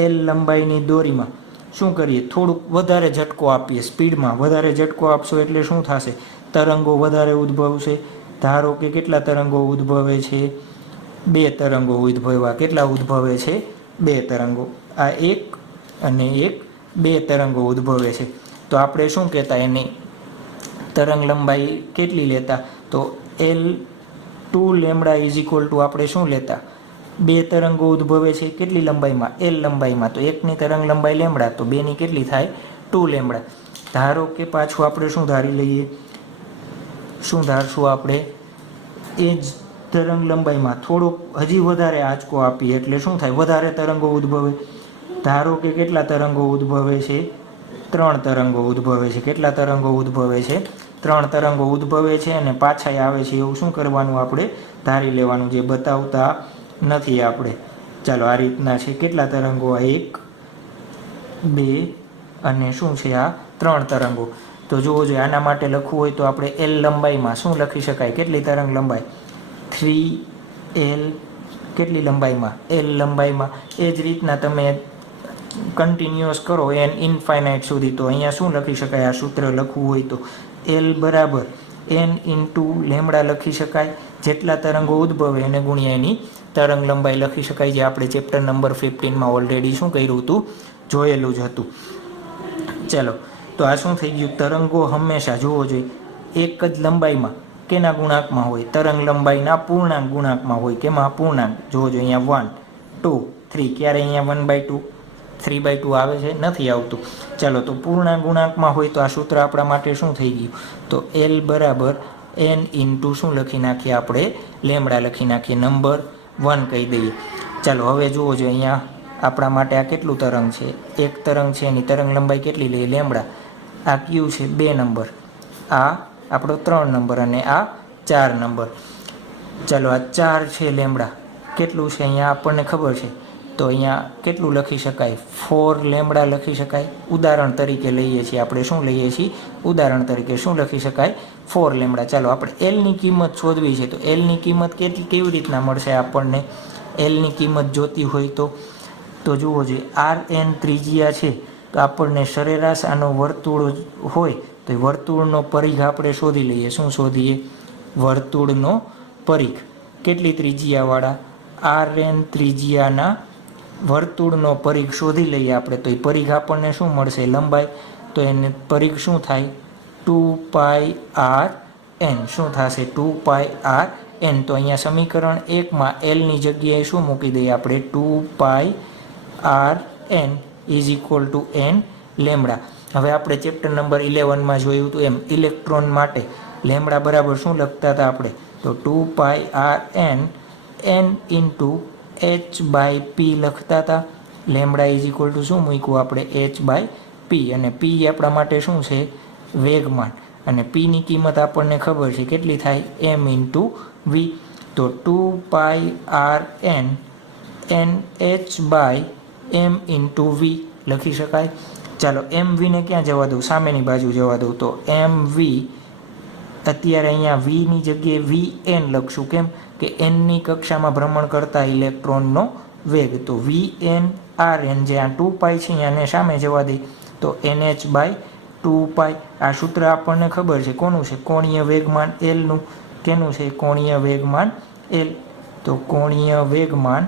એલ લંબાઈની દોરીમાં શું કરીએ? થોડુંક વધારે ઝટકો આપીએ. સ્પીડમાં વધારે ઝટકો આપશો એટલે શું થશે? તરંગો વધારે ઉદ્ભવશે. ધારો કે કેટલા તરંગો ઉદ્ભવે છે? 2 તરંગો ઉદ્ભવ્યા. કેટલા ઉદ્ભવે છે? 2 તરંગો. આ એક અને એક, 2 તરંગો ઉદ્ભવે છે. તો આપણે શું કહેતા? એની તરંગ લંબાઈ કેટલી લેતા? તો L2 lambda is equal two આપણે શું લેતા? 2 તરંગો ઉદ્ભવે છે કેટલી લંબાઈમાં? L લંબાઈમાં. તો એકની તરંગ લંબાઈ લેમડા, તો 2ની કેટલી થાય? 2 લેમડા. ધારો કે પાછું આપણે શું ધારી લઈએ? શું ધારશું આપણે? એ જ તરંગ લંબાઈમાં થોડોક હજી વધારે આંચકો આપીએ એટલે શું થાય? વધારે તરંગો ઉદ્ભવે. ધારો કે કેટલા તરંગો ઉદ્ભવે છે? 3 તરંગો ઉદ્ભવે છે. કેટલા તરંગો ઉદ્ભવે છે? 3 તરંગો ઉદ્ભવે છે અને પાછા આવે છે એવું શું કરવાનું? આપણે ધારી લેવાનું, જે બતાવતા નથી આપણે. ચાલો, આ રીતના છે. કેટલા તરંગો? 1, 2 અને શું છે? આ 3 તરંગો. તો જુઓ જોઈએ, આના માટે લખવું હોય તો આપણે એલ લંબાઈમાં શું લખી શકાય? કેટલી તરંગ લંબાઈ? 3L. કેટલી લંબાઈમાં? L લંબાઈમાં. એ જ રીતના તમે કન્ટિન્યુઅસ કરો એન ઇન્ફાઇનાઇટ સુધી. તો અહીંયા શું લખી શકાય? આ સૂત્ર લખવું હોય તો L બરાબર n ઇન્ટુ લેમડા લખી શકાય. જેટલા તરંગો ઉદ્ભવે એને ગુણ્યા એની તરંગ લંબાઈ લખી શકાય, જે આપણે ચેપ્ટર નંબર 15માં ઓલરેડી શું કર્યું હતું? જોયેલું જ હતું. ચાલો, તો આ શું થઈ ગયું? તરંગો હંમેશા જુઓ જોઈએ એક જ લંબાઈમાં કેના ગુણાંકમાં હોય? તરંગ લંબાઈના પૂર્ણાંક ગુણાંકમાં હોય. કેમાં? પૂર્ણાંક. જુઓ જોઈએ અહીંયા 1, 2, 3. ક્યારે અહીંયા 1/2, 3/2 આવે છે? નથી આવતું. ચાલો, તો પૂર્ણાંક ગુણાંકમાં હોય તો આ સૂત્ર આપણા માટે શું થઈ ગયું? તો L બરાબર n ઇન્ટુ શું લખી નાખીએ આપણે? લેમડા લખી નાખીએ. નંબર 1 કહી દઈએ. ચાલો, હવે જુઓ જોઈએ અહીંયા આપણા માટે આ કેટલું તરંગ છે? એક તરંગ છે. એની તરંગ લંબાઈ કેટલી લઈએ? લેમડા. આ કયું છે? 2 નંબર. આ આપણો 3 નંબર અને આ 4 નંબર. ચાલો, આ 4 છે લેમડા. કેટલું છે અહીંયા આપણને ખબર છે. તો અહીંયા કેટલું લખી શકાય? 4 લેમડા લખી શકાય. ઉદાહરણ તરીકે લઈએ છીએ આપણે. શું લઈએ છીએ? ઉદાહરણ તરીકે શું લખી શકાય? 4 લેમડા. ચાલો, આપણે એલની કિંમત શોધવી છે. તો એલની કિંમત કેવી રીતના મળશે આપણને? એલની કિંમત જોતી હોય તો જુઓ જોઈએ, RN ત્રિજ્યા છે. તો આપણને સરેરાશ આનો વર્તુળ હોય તો એ વર્તુળનો પરિઘ આપણે શોધી લઈએ. શું શોધીએ? વર્તુળનો પરિઘ. કેટલી ત્રિજ્યાવાળા? RN ત્રિજ્યાના વર્તુળનો પરિઘ શોધી લઈએ આપણે. તો એ પરિઘ આપણને શું મળશે? લંબાઈ. તો એને પરિઘ શું થાય? 2πRN. શું થશે? 2πRN. તો અહીંયા સમીકરણ 1માં એલની જગ્યાએ શું મૂકી દઈએ આપણે? 2πRN is equal two n lambda. હવે આપણે ચેપ્ટર નંબર 11માં જોયું હતું એમ ઇલેક્ટ્રોન માટે લેમડા બરાબર શું લખતા હતા આપણે? તો 2πRN n ઇન્ટુ h/p લખતા હતા. લેમડા ઇઝ ઇક્વલ ટુ શું મૂક્યું આપણે? h/p. અને p આપણા માટે શું છે? વેગમાન. અને પીની કિંમત આપણને ખબર છે કેટલી થાય? m into v. તો 2πRN nh/m ઇન્ટુ v લખી શકાય. ચાલો, mv ને ક્યાં જવા દઉં? સામેની બાજુ જવા દઉં. તો mv અત્યારે અહીંયા vની જગ્યાએ vn લખશું. કેમ કે nની કક્ષામાં ભ્રમણ કરતા ઇલેક્ટ્રોનનો વેગ. તો vn rn, જે આ 2π છે આને સામે જવા દે તો nh/2π. આ સૂત્ર આપણને ખબર છે. કોનું છે? કોણીય વેગમાન L નું. કેનું છે? કોણીય વેગમાન L. તો કોણીય વેગમાન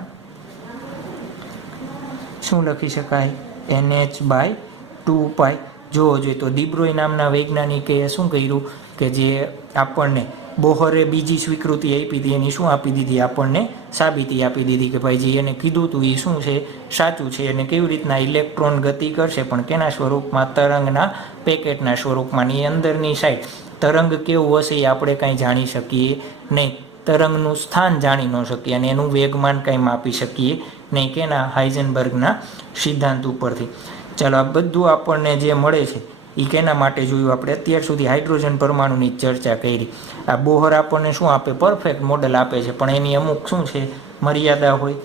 શું લખી શકાય? nh/2π. જોવો જોઈએ તો ડિબ્રોય નામના વૈજ્ઞાનિકે શું કર્યું કે જે આપણને બોહરે બીજી સ્વીકૃતિ આપી હતી એની શું આપી દીધી? આપણને સાબિતી આપી દીધી કે ભાઈ જે એને કીધું હતું એ શું છે? સાચું છે. અને કેવી રીતના ઇલેક્ટ્રોન ગતિ કરશે પણ કેના સ્વરૂપમાં? તરંગના પેકેટના સ્વરૂપમાં. ની અંદરની સાઈડ તરંગ કેવું હશે એ આપણે કાંઈ જાણી શકીએ નહીં. તરંગનું સ્થાન જાણી ન શકીએ અને એનું વેગમાન કાંઈ માપી શકીએ નહીં. કેના? હાઇઝનબર્ગના સિદ્ધાંત ઉપરથી. ચાલો, આ બધું આપણને જે મળે છે એ કેના માટે જોયું આપણે? અત્યાર સુધી હાઇડ્રોજન પરમાણુની ચર્ચા કરી. આ બોહર આપણને શું આપે? પરફેક્ટ મોડલ આપે છે, પણ એની અમુક શું છે? મર્યાદા હોય.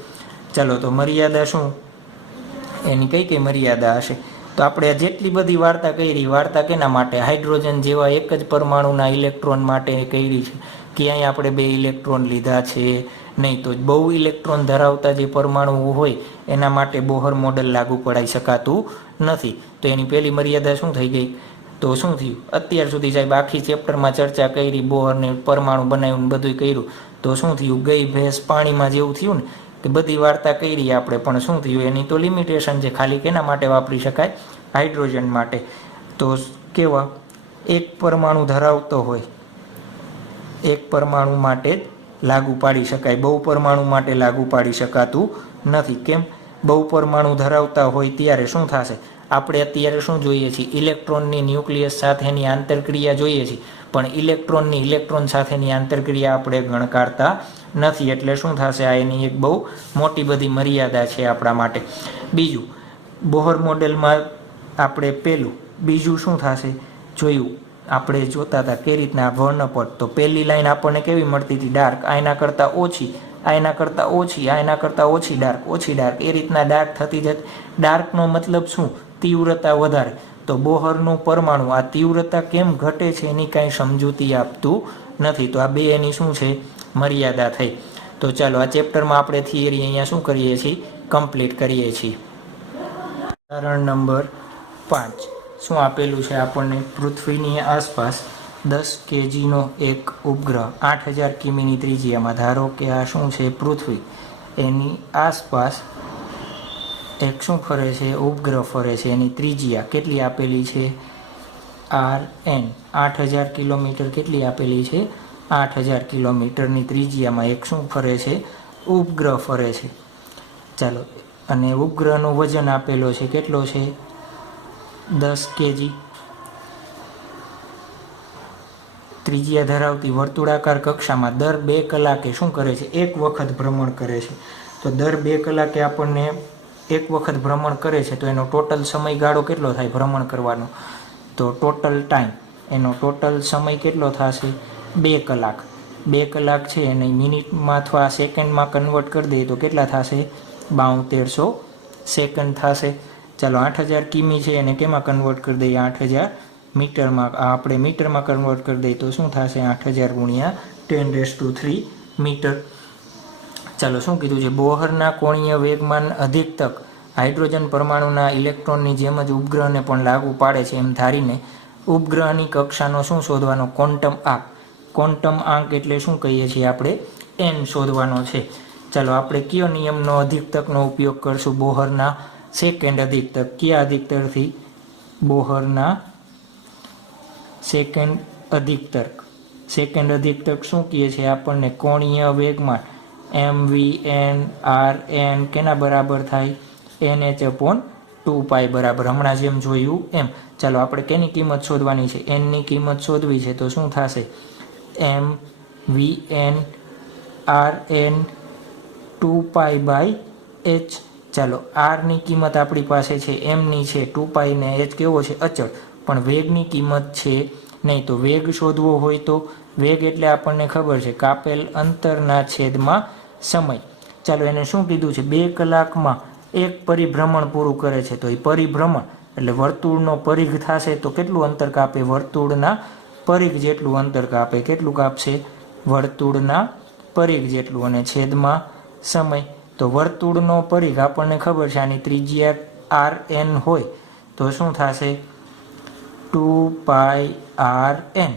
ચાલો, તો મર્યાદા શું? એની કઈ કઈ મર્યાદા હશે? તો આપણે જેટલી બધી વાર્તા કરી, વાર્તા કેના માટે? હાઇડ્રોજન જેવા એક જ પરમાણુના ઇલેક્ટ્રોન માટે કરી છે. ક્યાંય આપણે 2 ઇલેક્ટ્રોન લીધા છે નહીં. તો બહુ ઇલેક્ટ્રોન ધરાવતા જે પરમાણુ હોય એના માટે બોહર મોડલ લાગુ પડાઈ શકાતું નથી. તો એની પહેલી મર્યાદા શું થઈ ગઈ? તો શું થયું? અત્યાર સુધી સાહેબ આખી ચેપ્ટરમાં ચર્ચા કરી, બોહરને પરમાણુ બનાવ્યું, બધું કર્યું, તો શું થયું? ગઈ ભેંસ પાણીમાં જેવું થયું ને, કે બધી વાર્તા કરી આપણે, પણ શું થયું? એની તો લિમિટેશન છે. ખાલી કેના માટે વાપરી શકાય? હાઇડ્રોજન માટે. તો કેવા? એક પરમાણુ ધરાવતો હોય, એક પરમાણુ માટે જ લાગુ પાડી શકાય, બહુ પરમાણુ માટે લાગુ પાડી શકાતું નથી. કેમ? બહુ પરમાણુ ધરાવતા હોય ત્યારે શું થશે? આપણે અત્યારે શું જોઈએ છીએ? ઇલેક્ટ્રોનની ન્યુક્લિયસ સાથેની આંતરક્રિયા જોઈએ છીએ, પણ ઇલેક્ટ્રોનની ઇલેક્ટ્રોન સાથેની આંતરક્રિયા આપણે ગણકારતા નથી. એટલે શું થશે? આ એની એક બહુ મોટી બધી મર્યાદા છે આપણા માટે. બીજું, બોહર મોડેલમાં આપણે બીજું શું થશે? જોયું, આપણે જોતા હતા કઈ રીતના વર્ણપટ. તો પહેલી લાઈન આપણને કેવી મળતી હતી? ડાર્ક. આના કરતાં ઓછી, આના કરતાં ઓછી, આના કરતાં ઓછી ડાર્ક, ઓછી ડાર્ક, એ રીતના ડાર્ક થતી જતી. ડાર્કનો મતલબ શું? તીવ્રતા વધારે. તો બોહરનું પરમાણુ આ તીવ્રતા કેમ ઘટે છે એની કાંઈ સમજૂતી આપતું નથી. તો આ બે એની શું છે? મર્યાદા થઈ. તો ચાલો, આ ચેપ્ટરમાં આપણે થિયરી અહીંયા શું કરીએ છીએ? કમ્પ્લીટ કરીએ છીએ. ઉદાહરણ નંબર 5 શું આપેલું છે આપણને? પૃથ્વીની આસપાસ 10 kgનો એક ઉપગ્રહ 8000 કિમીની ત્રિજ્યામાં, ધારો કે આ શું છે? પૃથ્વી. એની આસપાસ એક શું ફરે છે? ઉપગ્રહ ફરે છે. એની ત્રિજ્યા કેટલી આપેલી છે? RN. 8000 કિલોમીટર કેટલી આપેલી છે? 8000 કિલોમીટરની ત્રિજ્યામાં એક શું ફરે છે? ઉપગ્રહ ફરે છે. ચાલો, અને ઉપગ્રહનું વજન આપેલો છે. કેટલો છે? 10 kg. ત્રિજ્યા ધરાવતી વર્તુળાકાર કક્ષામાં દર 2 કલાકે શું કરે છે? એક વખત ભ્રમણ કરે છે. તો દર 2 કલાકે આપણને એક વખત ભ્રમણ કરે છે, તો એનો ટોટલ સમયગાળો કેટલો થાય ભ્રમણ કરવાનો? તો ટોટલ ટાઈમ, એનો ટોટલ સમય કેટલો થશે? 2 કલાક. 2 કલાક છે એને મિનિટમાં અથવા સેકન્ડમાં કન્વર્ટ કરી દઈએ તો કેટલા થશે? 7200 સેકન્ડ થશે. ચાલો, 8000 કિમી છે એને કેમાં કન્વર્ટ કરી દઈએ? 8000 મીટરમાં. આપણે મીટરમાં કન્વર્ટ કરી દઈએ તો શું થશે? 8000 ગુણ્યા 10⁻³ મીટર. ચાલો, શું કીધું છે? બોહરના કોણીય વેગમાન અધિકતક હાઇડ્રોજન પરમાણુના ઇલેક્ટ્રોનની જેમ જ ઉપગ્રહને પણ લાગુ પાડે છે એમ ધારીને ઉપગ્રહની કક્ષાનો શું શોધવાનો? ક્વોન્ટમ આંક. ક્વોન્ટમ આંક એટલે શું કહીએ છીએ આપણે? n શોધવાનો છે. ચાલો, આપણે કયો નિયમનો અધિકતકનો ઉપયોગ કરશું? બોહરના સેકન્ડ અધિકતક. કયા અધિકતરથી? બોહરના સેકન્ડ અધિકતક. સેકન્ડ અધિકતક શું કહે છે આપણને? કોણીય વેગમાન mv/n કેના બરાબર થાય? nh/2π બરાબર. હમણાં જેમ જોયું એમ. ચાલો, આપણે કેની કિંમત શોધવાની છે? n ની કિંમત શોધવી છે. તો શું થશે? mv/n 2π/h. ચાલો, r ની કિંમત આપણી પાસે છે, m ની છે, 2π ને h કેવો છે? અચળ. પણ વેગની કિંમત છે નહીં. તો વેગ શોધવો હોય તો વેગ એટલે આપણને ખબર છે કાપેલ અંતરના છેદમાં સમય. ચાલો, એને શું કીધું છે? 2 કલાકમાં એક પરિભ્રમણ પૂરું કરે છે. તો એ પરિભ્રમણ એટલે વર્તુળનો પરિઘ થશે. તો કેટલું અંતર કાપે? વર્તુળના પરિઘ જેટલું અંતર કાપે. કેટલું કાપશે? વર્તુળના પરિઘ જેટલું. અને છેદમાં સમય. તો વર્તુળનો પરિઘ આપણને ખબર છે, આની ત્રિજ્યા RN હોય તો શું થશે? 2πRN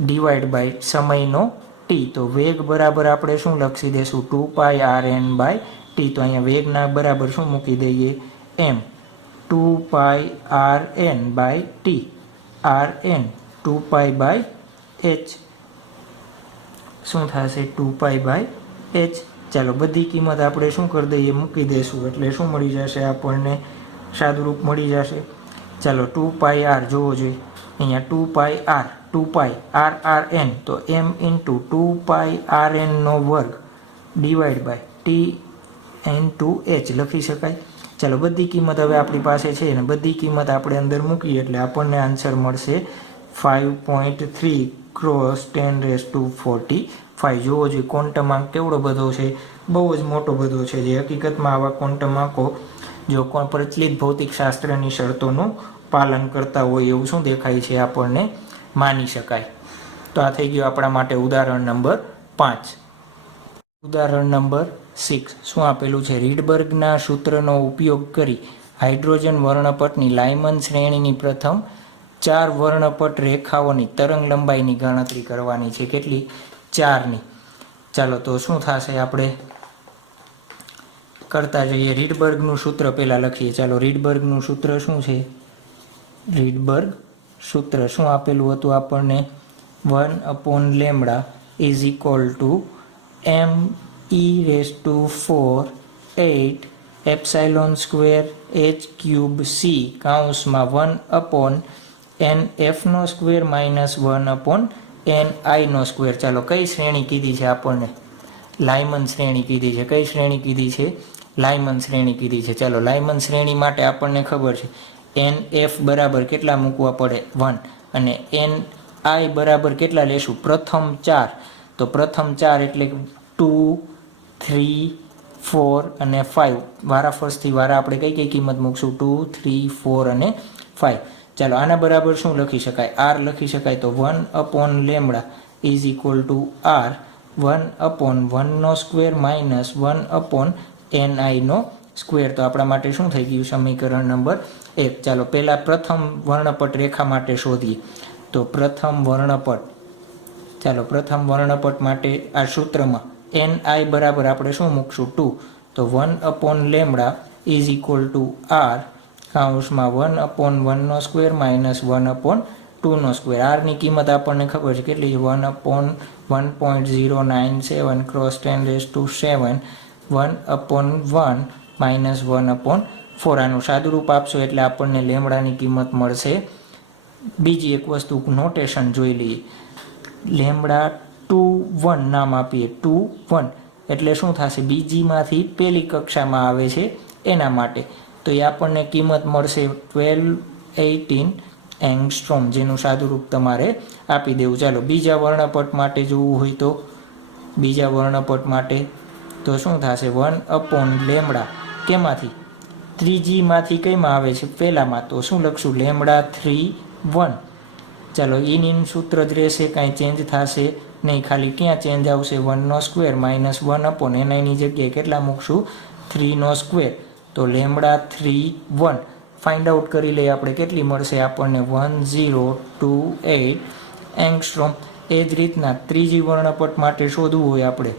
ડિવાઈડ બાય સમયનો t. તો વેગ બરાબર આપણે શું લખી દઈશું? 2πRN/t. તો અહીંયા વેગના બરાબર શું મૂકી દઈએ? m. 2πRN/t. RN 2π/h શું થશે? 2π/h. ચાલો, બધી કિંમત આપણે શું કરી દઈએ? મૂકી દઈશું. એટલે શું મળી જશે આપણને? સાદુરૂપ મળી જશે. ચાલો, 2πr જોવો જોઈએ. અહીંયા 2πr two pi R N, તો એમ ઇન્ટુ 2π/rnનો વર્ગ divide by T into H લખી શકાય. ચાલો બધી કિંમત હવે આપણી પાસે છે અને બધી કિંમત આપણે અંદર મૂકીએ એટલે આપણને આન્સર મળશે 5.3 ક્રોસ 10⁻45. જોવો જોઈએ ક્વોન્ટમ આંક કેવડો બધો છે, બહુ જ મોટો બધો છે. જે હકીકતમાં આવા ક્વોન્ટમ આંકો જો કોઈ પ્રચલિત ભૌતિકશાસ્ત્રની શરતોનું પાલન કરતા હોય એવું શું દેખાય છે, આપણને માની શકાય. તો આ થઈ ગયું આપણા માટે ઉદાહરણ નંબર 5. ઉદાહરણ નંબર 6 શું આપેલું છે? રીડબર્ગના સૂત્રનો ઉપયોગ કરી હાઇડ્રોજન વર્ણપટની લાયમન શ્રેણીની પ્રથમ 4 વર્ણપટ રેખાઓની તરંગ લંબાઈની ગણતરી કરવાની છે. કેટલી? 4ની. ચાલો તો શું થશે, આપણે કરતા જઈએ. રીડબર્ગનું સૂત્ર પહેલાં લખીએ. ચાલો રીડબર્ગનું સૂત્ર શું છે? રીડબર્ગ સૂત્ર શું આપેલું હતું આપણને? 1/λ is equal to me⁴8 epsilon square h³ c કૌંસમાં 1/nf² માઇનસ 1/ni². ચાલો કઈ શ્રેણી કીધી છે આપણને? લાયમન શ્રેણી કીધી છે. કઈ શ્રેણી કીધી છે? લાયમન શ્રેણી કીધી છે. ચાલો લાયમન શ્રેણી માટે આપણને ખબર છે nf બરાબર કેટલા મૂકવા પડે? 1. અને ni બરાબર કેટલા લેશું? પ્રથમ 4. તો પ્રથમ 4 એટલે 2, 3, 4 અને 5. વારાફરતી વારા આપણે કઈ કઈ કિંમત મૂકશું? 2, 3, 4 અને 5. ચાલો આના બરાબર શું લખી શકાય? r લખી શકાય. તો 1/λ is equal to r 1/1² minus 1/ni². તો આપણા માટે શું થઈ ગયું? સમીકરણ નંબર 1. ચાલો પહેલા પ્રથમ વર્ણપટ રેખા માટે શોધીએ. તો પ્રથમ વર્ણપટ, ચાલો પ્રથમ વર્ણપટ માટે આ સૂત્રમાં ni બરાબર આપણે શું મૂકશું? 2. તો 1/λ ઇઝ ઇક્વલ ટુ r કૌંસમાં 1/1² માઇનસ 1/2². આરની કિંમત આપણને ખબર છે કેટલી? 1/1.097 ક્રોસ 10⁻7 1/1 માઇનસ 1/4. આનું સાદુરૂપ આપશો એટલે આપણને લેમડાની કિંમત મળશે. બીજી એક વસ્તુ નોટેશન જોઈ લઈએ. લેમડા 2 1 નામ આપીએ. 2 1 એટલે શું થશે? બીજીમાંથી પહેલી કક્ષામાં આવે છે એના માટે. તો એ આપણને કિંમત મળશે 1218 એંગસ્ટ્રોમ, જેનું સાદુરૂપ તમારે આપી દેવું. ચાલો બીજા વર્ણપટ માટે જોવું હોય તો બીજા વર્ણપટ માટે તો શું થશે? 1/λ કેમાંથી? ત્રીજીમાંથી કઈમાં આવે છે? પહેલામાં. તો શું લખશું? લેમડા 3 1. ચાલો ઇન સૂત્ર જ રહેશે, કાંઈ ચેન્જ થશે નહીં. ખાલી ક્યાં ચેન્જ આવશે? 1² માઇનસ 1/ni જગ્યાએ કેટલા મૂકશું? 3². તો લેમડા 3 1 ફાઇન્ડ આઉટ કરી લઈએ આપણે. કેટલી મળશે આપણને? 1028 એંગસ્ટ્રોમ. એ જ રીતના ત્રીજી વર્ણપટ માટે શોધવું હોય આપણે,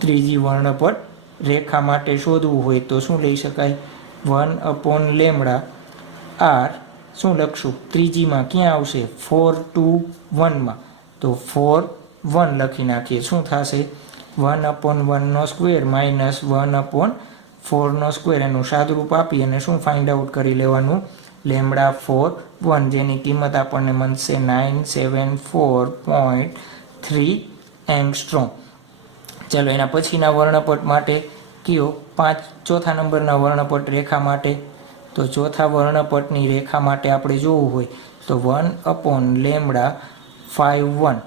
ત્રીજી વર્ણપટ રેખા માટે શોધવું હોય તો શું લઈ શકાય? 1/λ r શું લખશું? ત્રીજીમાં ક્યાં આવશે? 4 2 1માં. તો 4 1 લખી નાખીએ. શું થશે? 1/1² માઇનસ 1/4². એનું સાદુરૂપ આપી અને શું ફાઇન્ડ આઉટ કરી લેવાનું? લેમડા 4 1, જેની કિંમત આપણને મળશે 974.3 એંગસ્ટ્રોમ. ચાલો એના પછીના વર્ણપટ માટે કયો? ચોથા નંબરના વર્ણપટ રેખા માટે. તો ચોથા વર્ણપટની રેખા માટે આપણે જોવું હોય તો 1/λ 5 1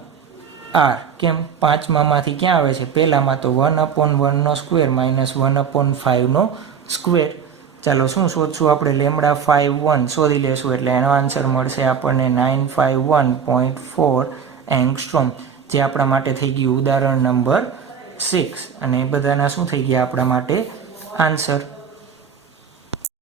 r. કેમ? પાંચમામાંથી ક્યાં આવે છે? પહેલામાં. તો 1/1² માઇનસ 1/5². ચાલો શું શોધશું આપણે? લેમડા 5 1 શોધી લેશું એટલે એનો આન્સર મળશે આપણને 951.4 એંગસ્ટ્રોમ, જે આપણા માટે થઈ ગયું ઉદાહરણ નંબર 6. અને એ બધાના શું થઈ ગયા આપણા માટે આન્સર.